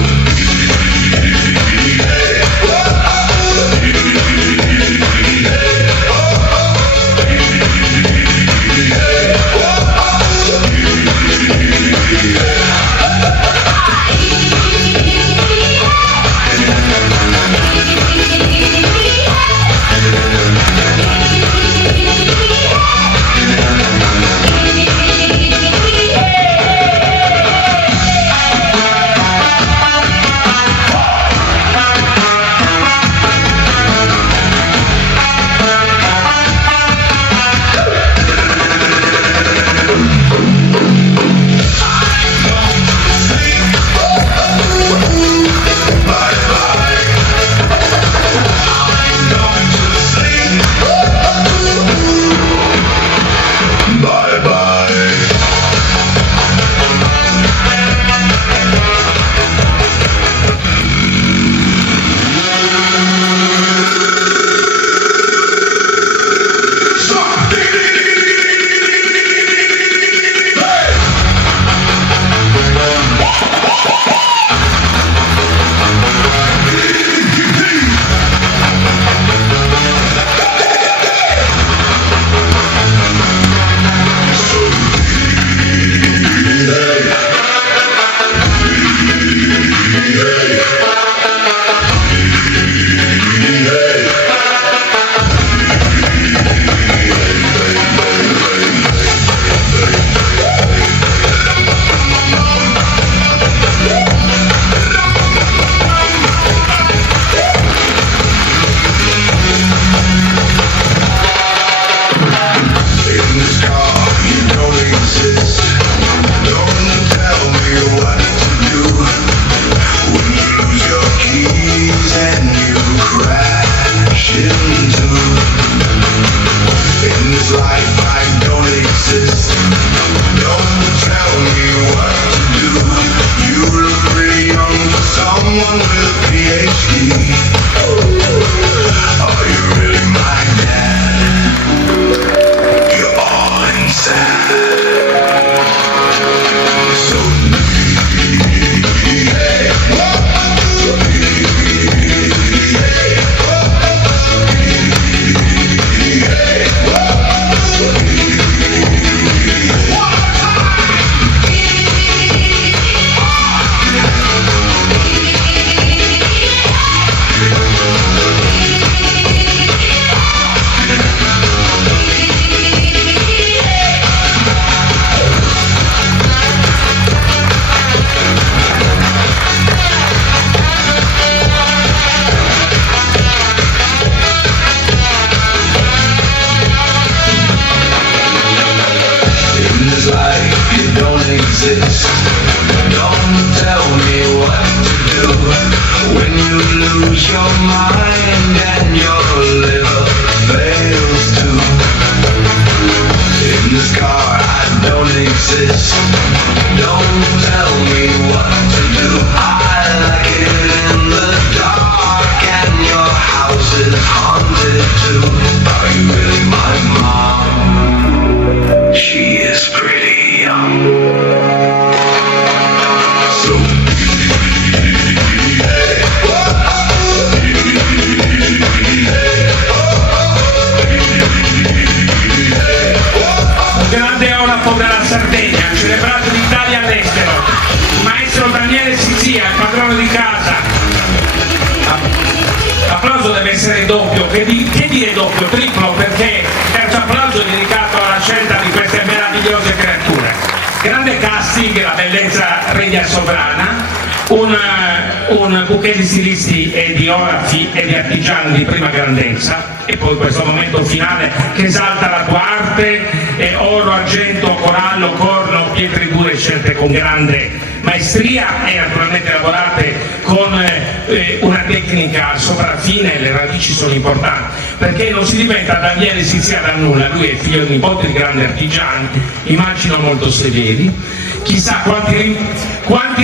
exist. Don't tell me what to do when you lose your mind and your liver fails to. In this car I don't exist. Don't tell me what to do. I like it in the dark and your house is haunted too. Are you really my mom? She is pretty young. Grande Olafo della Sardegna, celebrato in Italia all'estero, maestro Daniele Sizia, il padrone di casa. L'applauso deve essere doppio, che dire doppio, triplo, perché il terzo applauso è dedicato alla scelta di queste meravigliose creature. Grande casting, la bellezza regna sovrana, un bouquet di stilisti e di orafi e di artigiani di prima grandezza, e poi questo momento finale che esalta la tua arte, oro, argento, corallo, corno, pietre dure scelte con grande maestria e naturalmente lavorate con una tecnica sopraffine, le radici sono importanti, perché non si diventa Daniele Sizia da nulla, lui è figlio e nipote di grandi artigiani, immagino molto severi, chissà quanti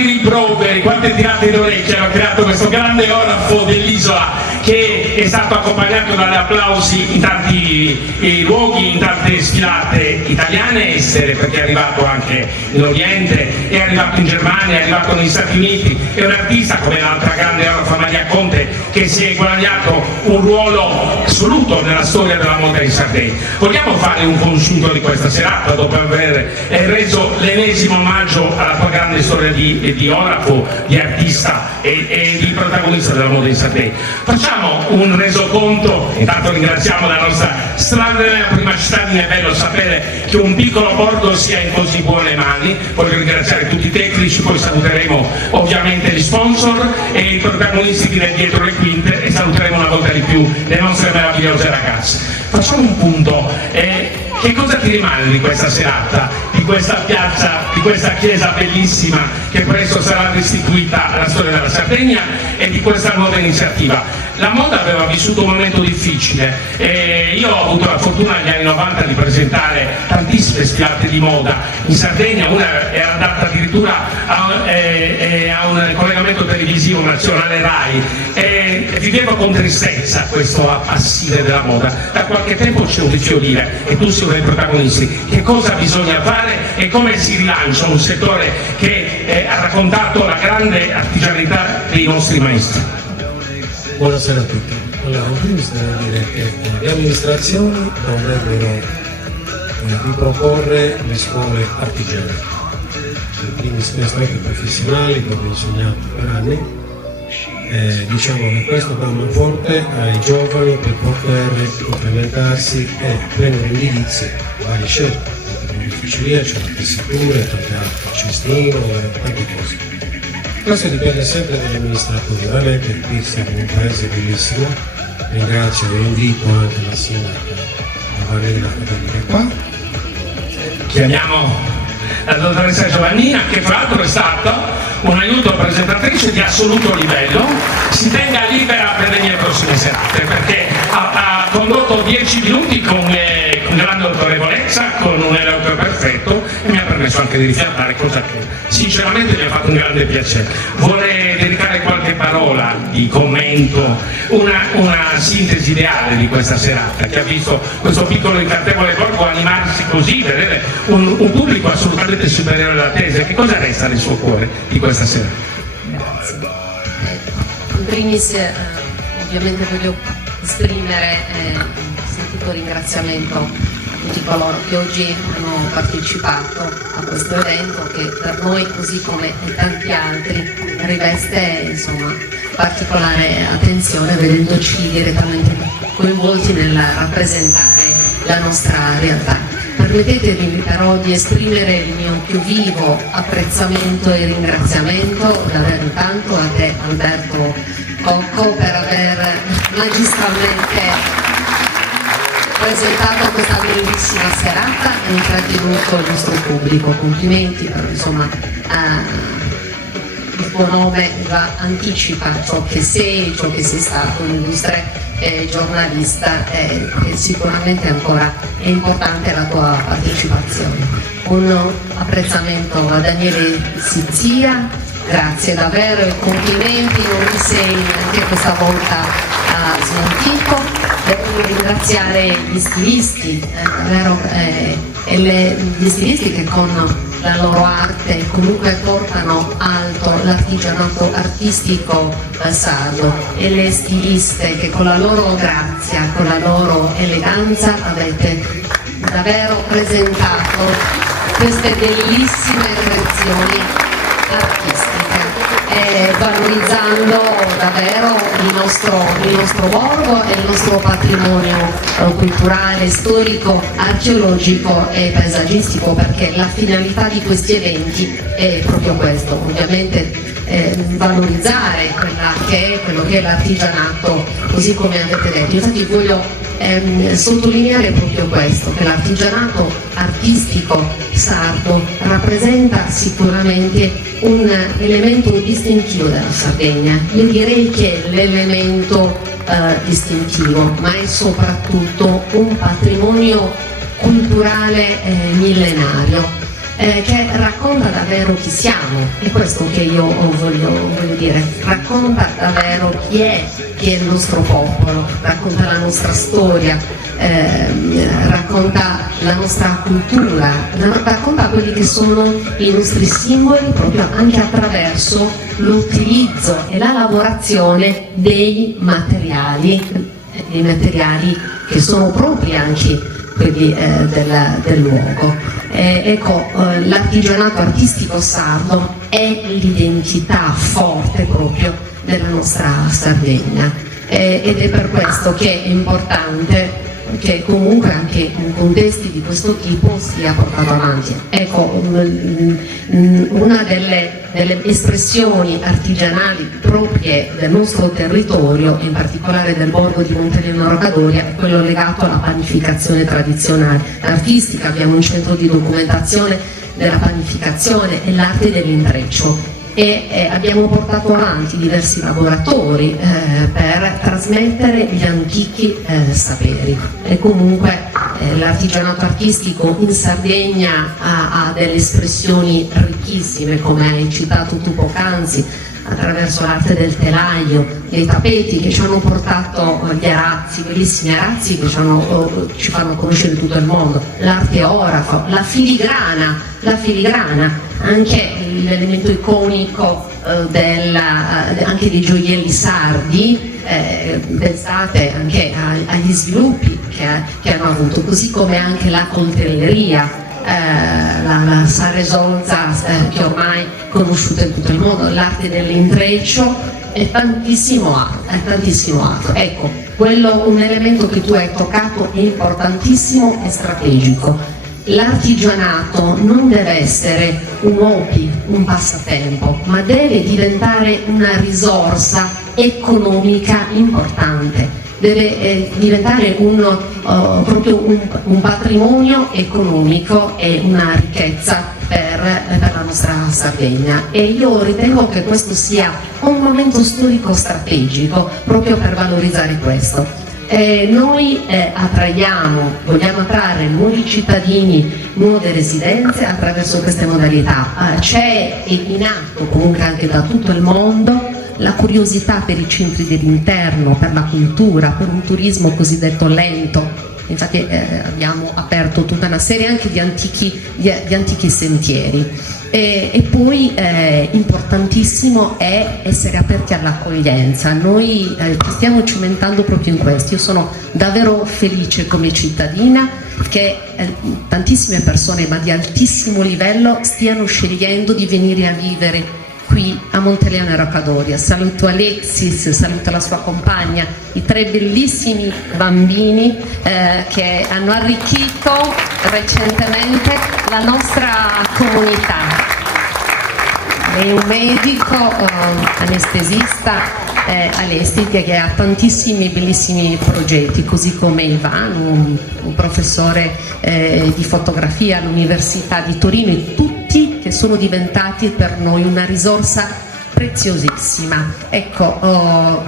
rimproveri, quante tirate d'orecchie hanno creato questo grande orafo dell'isola, che è stato accompagnato dagli applausi in tanti luoghi, in tante sfilate italiane e estere, perché è arrivato anche in Oriente, è arrivato in Germania, è arrivato negli Stati Uniti, è un artista come l'altra grande orafa Maria Conte, che si è guadagnato un ruolo assoluto nella storia della moda in Sardegna. Vogliamo fare un consunto di questa serata dopo aver reso l'ennesimo omaggio alla tua grande storia di orafo, di artista e di protagonista della moda in Sardegna. Facciamo un resoconto, intanto ringraziamo la nostra straordinaria prima cittadina, è bello sapere che un piccolo borgo sia in così buone mani, voglio ringraziare tutti i tecnici, poi saluteremo ovviamente gli sponsor e i protagonisti di dietro le quinte e saluteremo una volta di più le nostre meravigliose ragazze. Facciamo un punto, che cosa ti rimane di questa serata, di questa piazza, di questa chiesa bellissima che presto sarà restituita alla storia della Sardegna e di questa nuova iniziativa? La moda aveva vissuto un momento difficile e io ho avuto la fortuna negli anni 90 di presentare tantissime sfilate di moda in Sardegna, una era adatta addirittura a un collegamento televisivo nazionale RAI e vivevo con tristezza questo appassire della moda. Da qualche tempo c'è un rifiorire e tu sei uno dei protagonisti. Che cosa bisogna fare e come si rilancia un settore che ha raccontato la grande artigianalità dei nostri maestri? Buonasera a tutti. Allora, in primis devo dire che le amministrazioni dovrebbero riproporre le scuole artigiane, in primis queste anche professionali, dove ho insegnato per anni. Diciamo che questo dà un forte ai giovani per poter implementarsi e prendere indirizzi varie scelte. Nell'ufficeria c'è la tessitura, tante altre, il cestino, tante cose. Questo dipende sempre dagli amministratori, veramente qui siamo un paese bellissimo, ringrazio e invito anche la sindaca Marina a venire qua. Chiamiamo la dottoressa Giovannina, che fra l'altro è stata un aiuto presentatrice di assoluto livello, si tenga libera per le mie prossime serate, perché ha condotto 10 minuti con grande autorevolezza, con un elenco perfetto e mi ha permesso anche di rifiatare, cosa che sinceramente mi ha fatto un grande piacere. Vorrei dedicare qualche parola di commento, una sintesi ideale di questa serata che ha visto questo piccolo incantevole borgo animarsi così, vedere un pubblico assolutamente superiore all'attesa. Che cosa resta nel suo cuore di questa sera? Grazie. In primis ovviamente voglio esprimere un sentito ringraziamento a tutti coloro che oggi hanno partecipato a questo evento che per noi, così come tanti altri, riveste insomma particolare attenzione, vedendoci direttamente coinvolti nel rappresentare la nostra realtà. Permettetemi però di esprimere il mio più vivo apprezzamento e ringraziamento davvero intanto a te Alberto Cocco per aver magistralmente presentato questa bellissima serata e intrattenuto il nostro pubblico. Complimenti, però insomma il tuo nome già anticipa ciò che sei stato, un illustre giornalista e sicuramente ancora è importante la tua partecipazione. Un apprezzamento a Daniele Sizia, grazie davvero e complimenti, non ti sei neanche questa volta smentito. Devo ringraziare gli stilisti, davvero, gli stilisti che con la loro arte comunque portano alto l'artigianato artistico sardo, e le stiliste che con la loro grazia, con la loro eleganza avete davvero presentato queste bellissime creazioni artistiche, valorizzando davvero il nostro borgo e il nostro patrimonio culturale, storico, archeologico e paesaggistico, perché la finalità di questi eventi è proprio questo, ovviamente valorizzare quello che è l'artigianato, così come avete detto. Infatti voglio sottolineare proprio questo, che l'artigianato artistico sardo rappresenta sicuramente un elemento distintivo della Sardegna. Io direi che è l'elemento distintivo, ma è soprattutto un patrimonio culturale millenario che racconta davvero chi siamo, è questo che io voglio dire, racconta davvero chi è il nostro popolo, racconta la nostra storia, racconta la nostra cultura, racconta quelli che sono i nostri simboli proprio anche attraverso l'utilizzo e la lavorazione dei materiali che sono propri anche quelli del luogo. L'artigianato artistico sardo è l'identità forte proprio della nostra Sardegna ed è per questo che è importante che comunque anche in contesti di questo tipo sia portato avanti. Ecco, una delle espressioni artigianali proprie del nostro territorio, in particolare del borgo di Monteleone Roccadoria, è quello legato alla panificazione tradizionale artistica. Abbiamo un centro di documentazione della panificazione e l'arte dell'intreccio e abbiamo portato avanti diversi laboratori per trasmettere gli antichi saperi e comunque l'artigianato artistico in Sardegna ha delle espressioni ricchissime, come hai citato tu poc'anzi, attraverso l'arte del telaio, dei tappeti che ci hanno portato gli arazzi, bellissimi arazzi che ci fanno conoscere tutto il mondo, l'arte orafo, la filigrana, anche l'elemento iconico anche dei gioielli sardi, pensate anche agli sviluppi che hanno avuto, così come anche la coltelleria, la Sarresolza che ormai è conosciuta in tutto il mondo, l'arte dell'intreccio e tantissimo altro. Ecco, un elemento che tu hai toccato è importantissimo e strategico. L'artigianato non deve essere un hobby, un passatempo, ma deve diventare una risorsa economica importante, deve diventare proprio un patrimonio economico e una ricchezza per la nostra Sardegna, e io ritengo che questo sia un momento storico strategico proprio per valorizzare questo. Noi vogliamo attrarre nuovi cittadini, nuove residenze attraverso queste modalità. C'è in atto comunque anche da tutto il mondo la curiosità per i centri dell'interno, per la cultura, per un turismo cosiddetto lento. Infatti abbiamo aperto tutta una serie anche di antichi sentieri. E poi importantissimo è essere aperti all'accoglienza. Noi ci stiamo cimentando proprio in questo. Io sono davvero felice come cittadina che tantissime persone, ma di altissimo livello, stiano scegliendo di venire a vivere qui a Monteleone Roccadoria. Saluto Alexis, saluto la sua compagna, i 3 bellissimi bambini che hanno arricchito recentemente la nostra comunità. È un medico anestesista all'Estic che ha tantissimi bellissimi progetti, così come Ivan, un professore di fotografia all'Università di Torino, e tutti che sono diventati per noi una risorsa preziosissima. Ecco,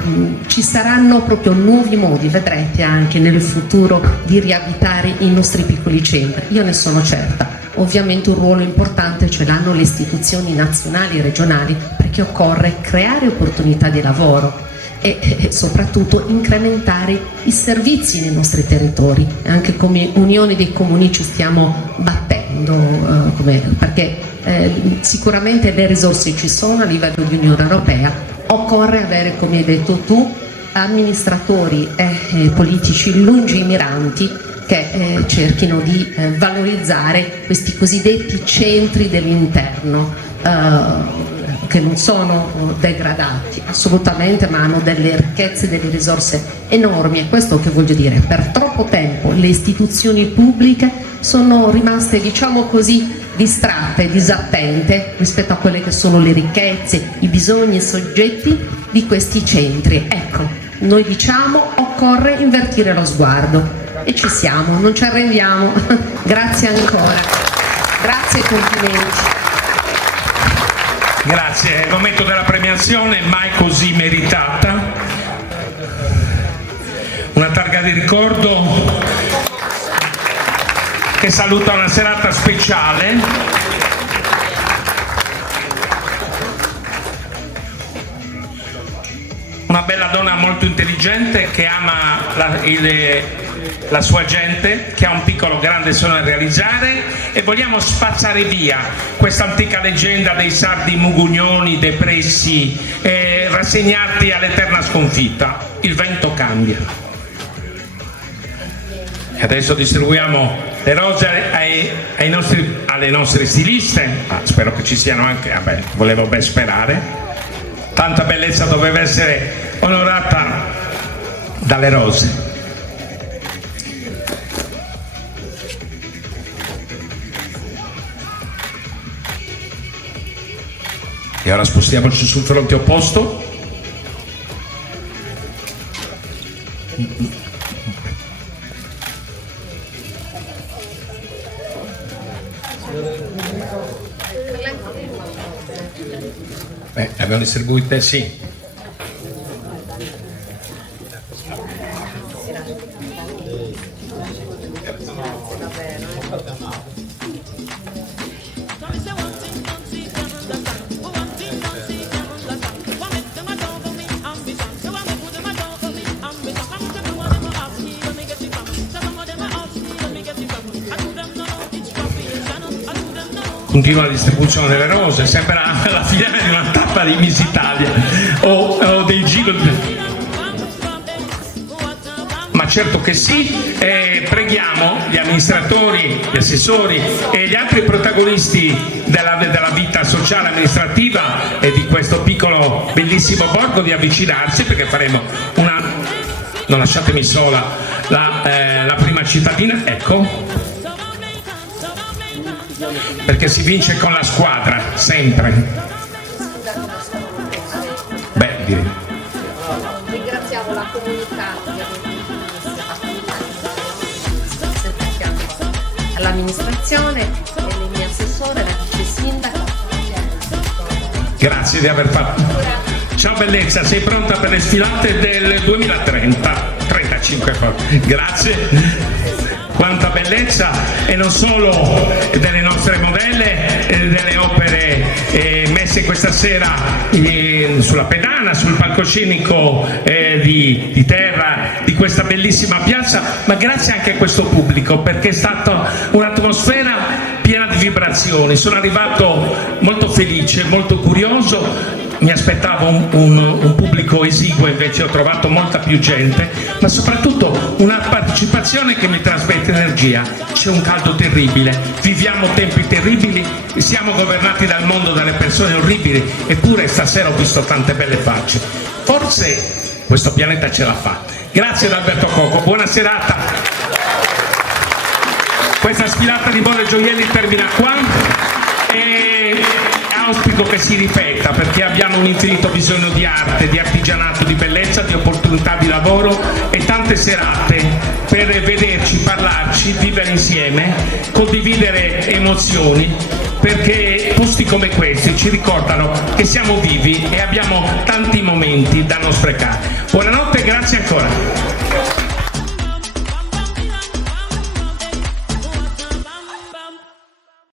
ci saranno proprio nuovi modi, vedrete anche nel futuro, di riabitare i nostri piccoli centri. Io ne sono certa. Ovviamente un ruolo importante ce l'hanno le istituzioni nazionali e regionali, perché occorre creare opportunità di lavoro e soprattutto incrementare i servizi nei nostri territori. Anche come Unione dei Comuni ci stiamo battendo perché sicuramente le risorse ci sono a livello di Unione Europea. Occorre avere, come hai detto tu, amministratori e politici lungimiranti che cerchino di valorizzare questi cosiddetti centri dell'interno, che non sono degradati assolutamente, ma hanno delle ricchezze, delle risorse enormi. E questo che voglio dire: per troppo tempo le istituzioni pubbliche sono rimaste, diciamo così, distratte, disattente rispetto a quelle che sono le ricchezze, i bisogni, i soggetti di questi centri. Ecco, noi diciamo occorre invertire lo sguardo e ci siamo, non ci arrendiamo. Grazie ancora, grazie e complimenti. Grazie, è il momento della premiazione, mai così meritata. Una targa di ricordo che saluta una serata speciale. Una bella donna molto intelligente che ama la sua gente, che ha un piccolo grande sogno da realizzare, e vogliamo spazzare via questa antica leggenda dei sardi mugugnoni, depressi, e rassegnarti all'eterna sconfitta. Il vento cambia. E adesso distribuiamo le rose alle nostre stiliste, spero che ci siano anche, volevo ben sperare. Tanta bellezza doveva essere onorata dalle rose. E ora spostiamoci sul fronte opposto. Abbiamo distribuite, sì. Continua la distribuzione delle rose, sembra la fine di una tappa di Miss Italia o dei giro. Ma certo che sì, preghiamo gli amministratori, gli assessori e gli altri protagonisti della vita sociale amministrativa e di questo piccolo bellissimo borgo di avvicinarsi, perché faremo una, non lasciatemi sola, la prima cittadina, ecco. Perché si vince con la squadra, sempre. Beh, direi. Ringraziamo la comunità, all'amministrazione, il mio assessore, la vice sindaca. Grazie di aver fatto. Ciao bellezza, sei pronta per le sfilate del 2030? 35 forse. Grazie. Quanta bellezza, e non solo delle nostre modelle, delle opere messe questa sera sulla pedana, sul palcoscenico di terra di questa bellissima piazza, ma grazie anche a questo pubblico, perché è stata un'atmosfera piena di vibrazioni. Sono arrivato molto felice, molto curioso. Mi aspettavo un pubblico esiguo, invece ho trovato molta più gente, ma soprattutto una partecipazione che mi trasmette energia. C'è un caldo terribile, viviamo tempi terribili, siamo governati dal mondo dalle persone orribili, eppure stasera ho visto tante belle facce. Forse questo pianeta ce la fa. Grazie ad Alberto Coco, buona serata. Questa sfilata di bolle e gioielli termina qua e auspico che si ripeta, perché abbiamo un infinito bisogno di arte, di artigianato, di bellezza, di opportunità di lavoro e tante serate per vederci, parlarci, vivere insieme, condividere emozioni, perché posti come questi ci ricordano che siamo vivi e abbiamo tanti momenti da non sprecare. Buonanotte e grazie ancora.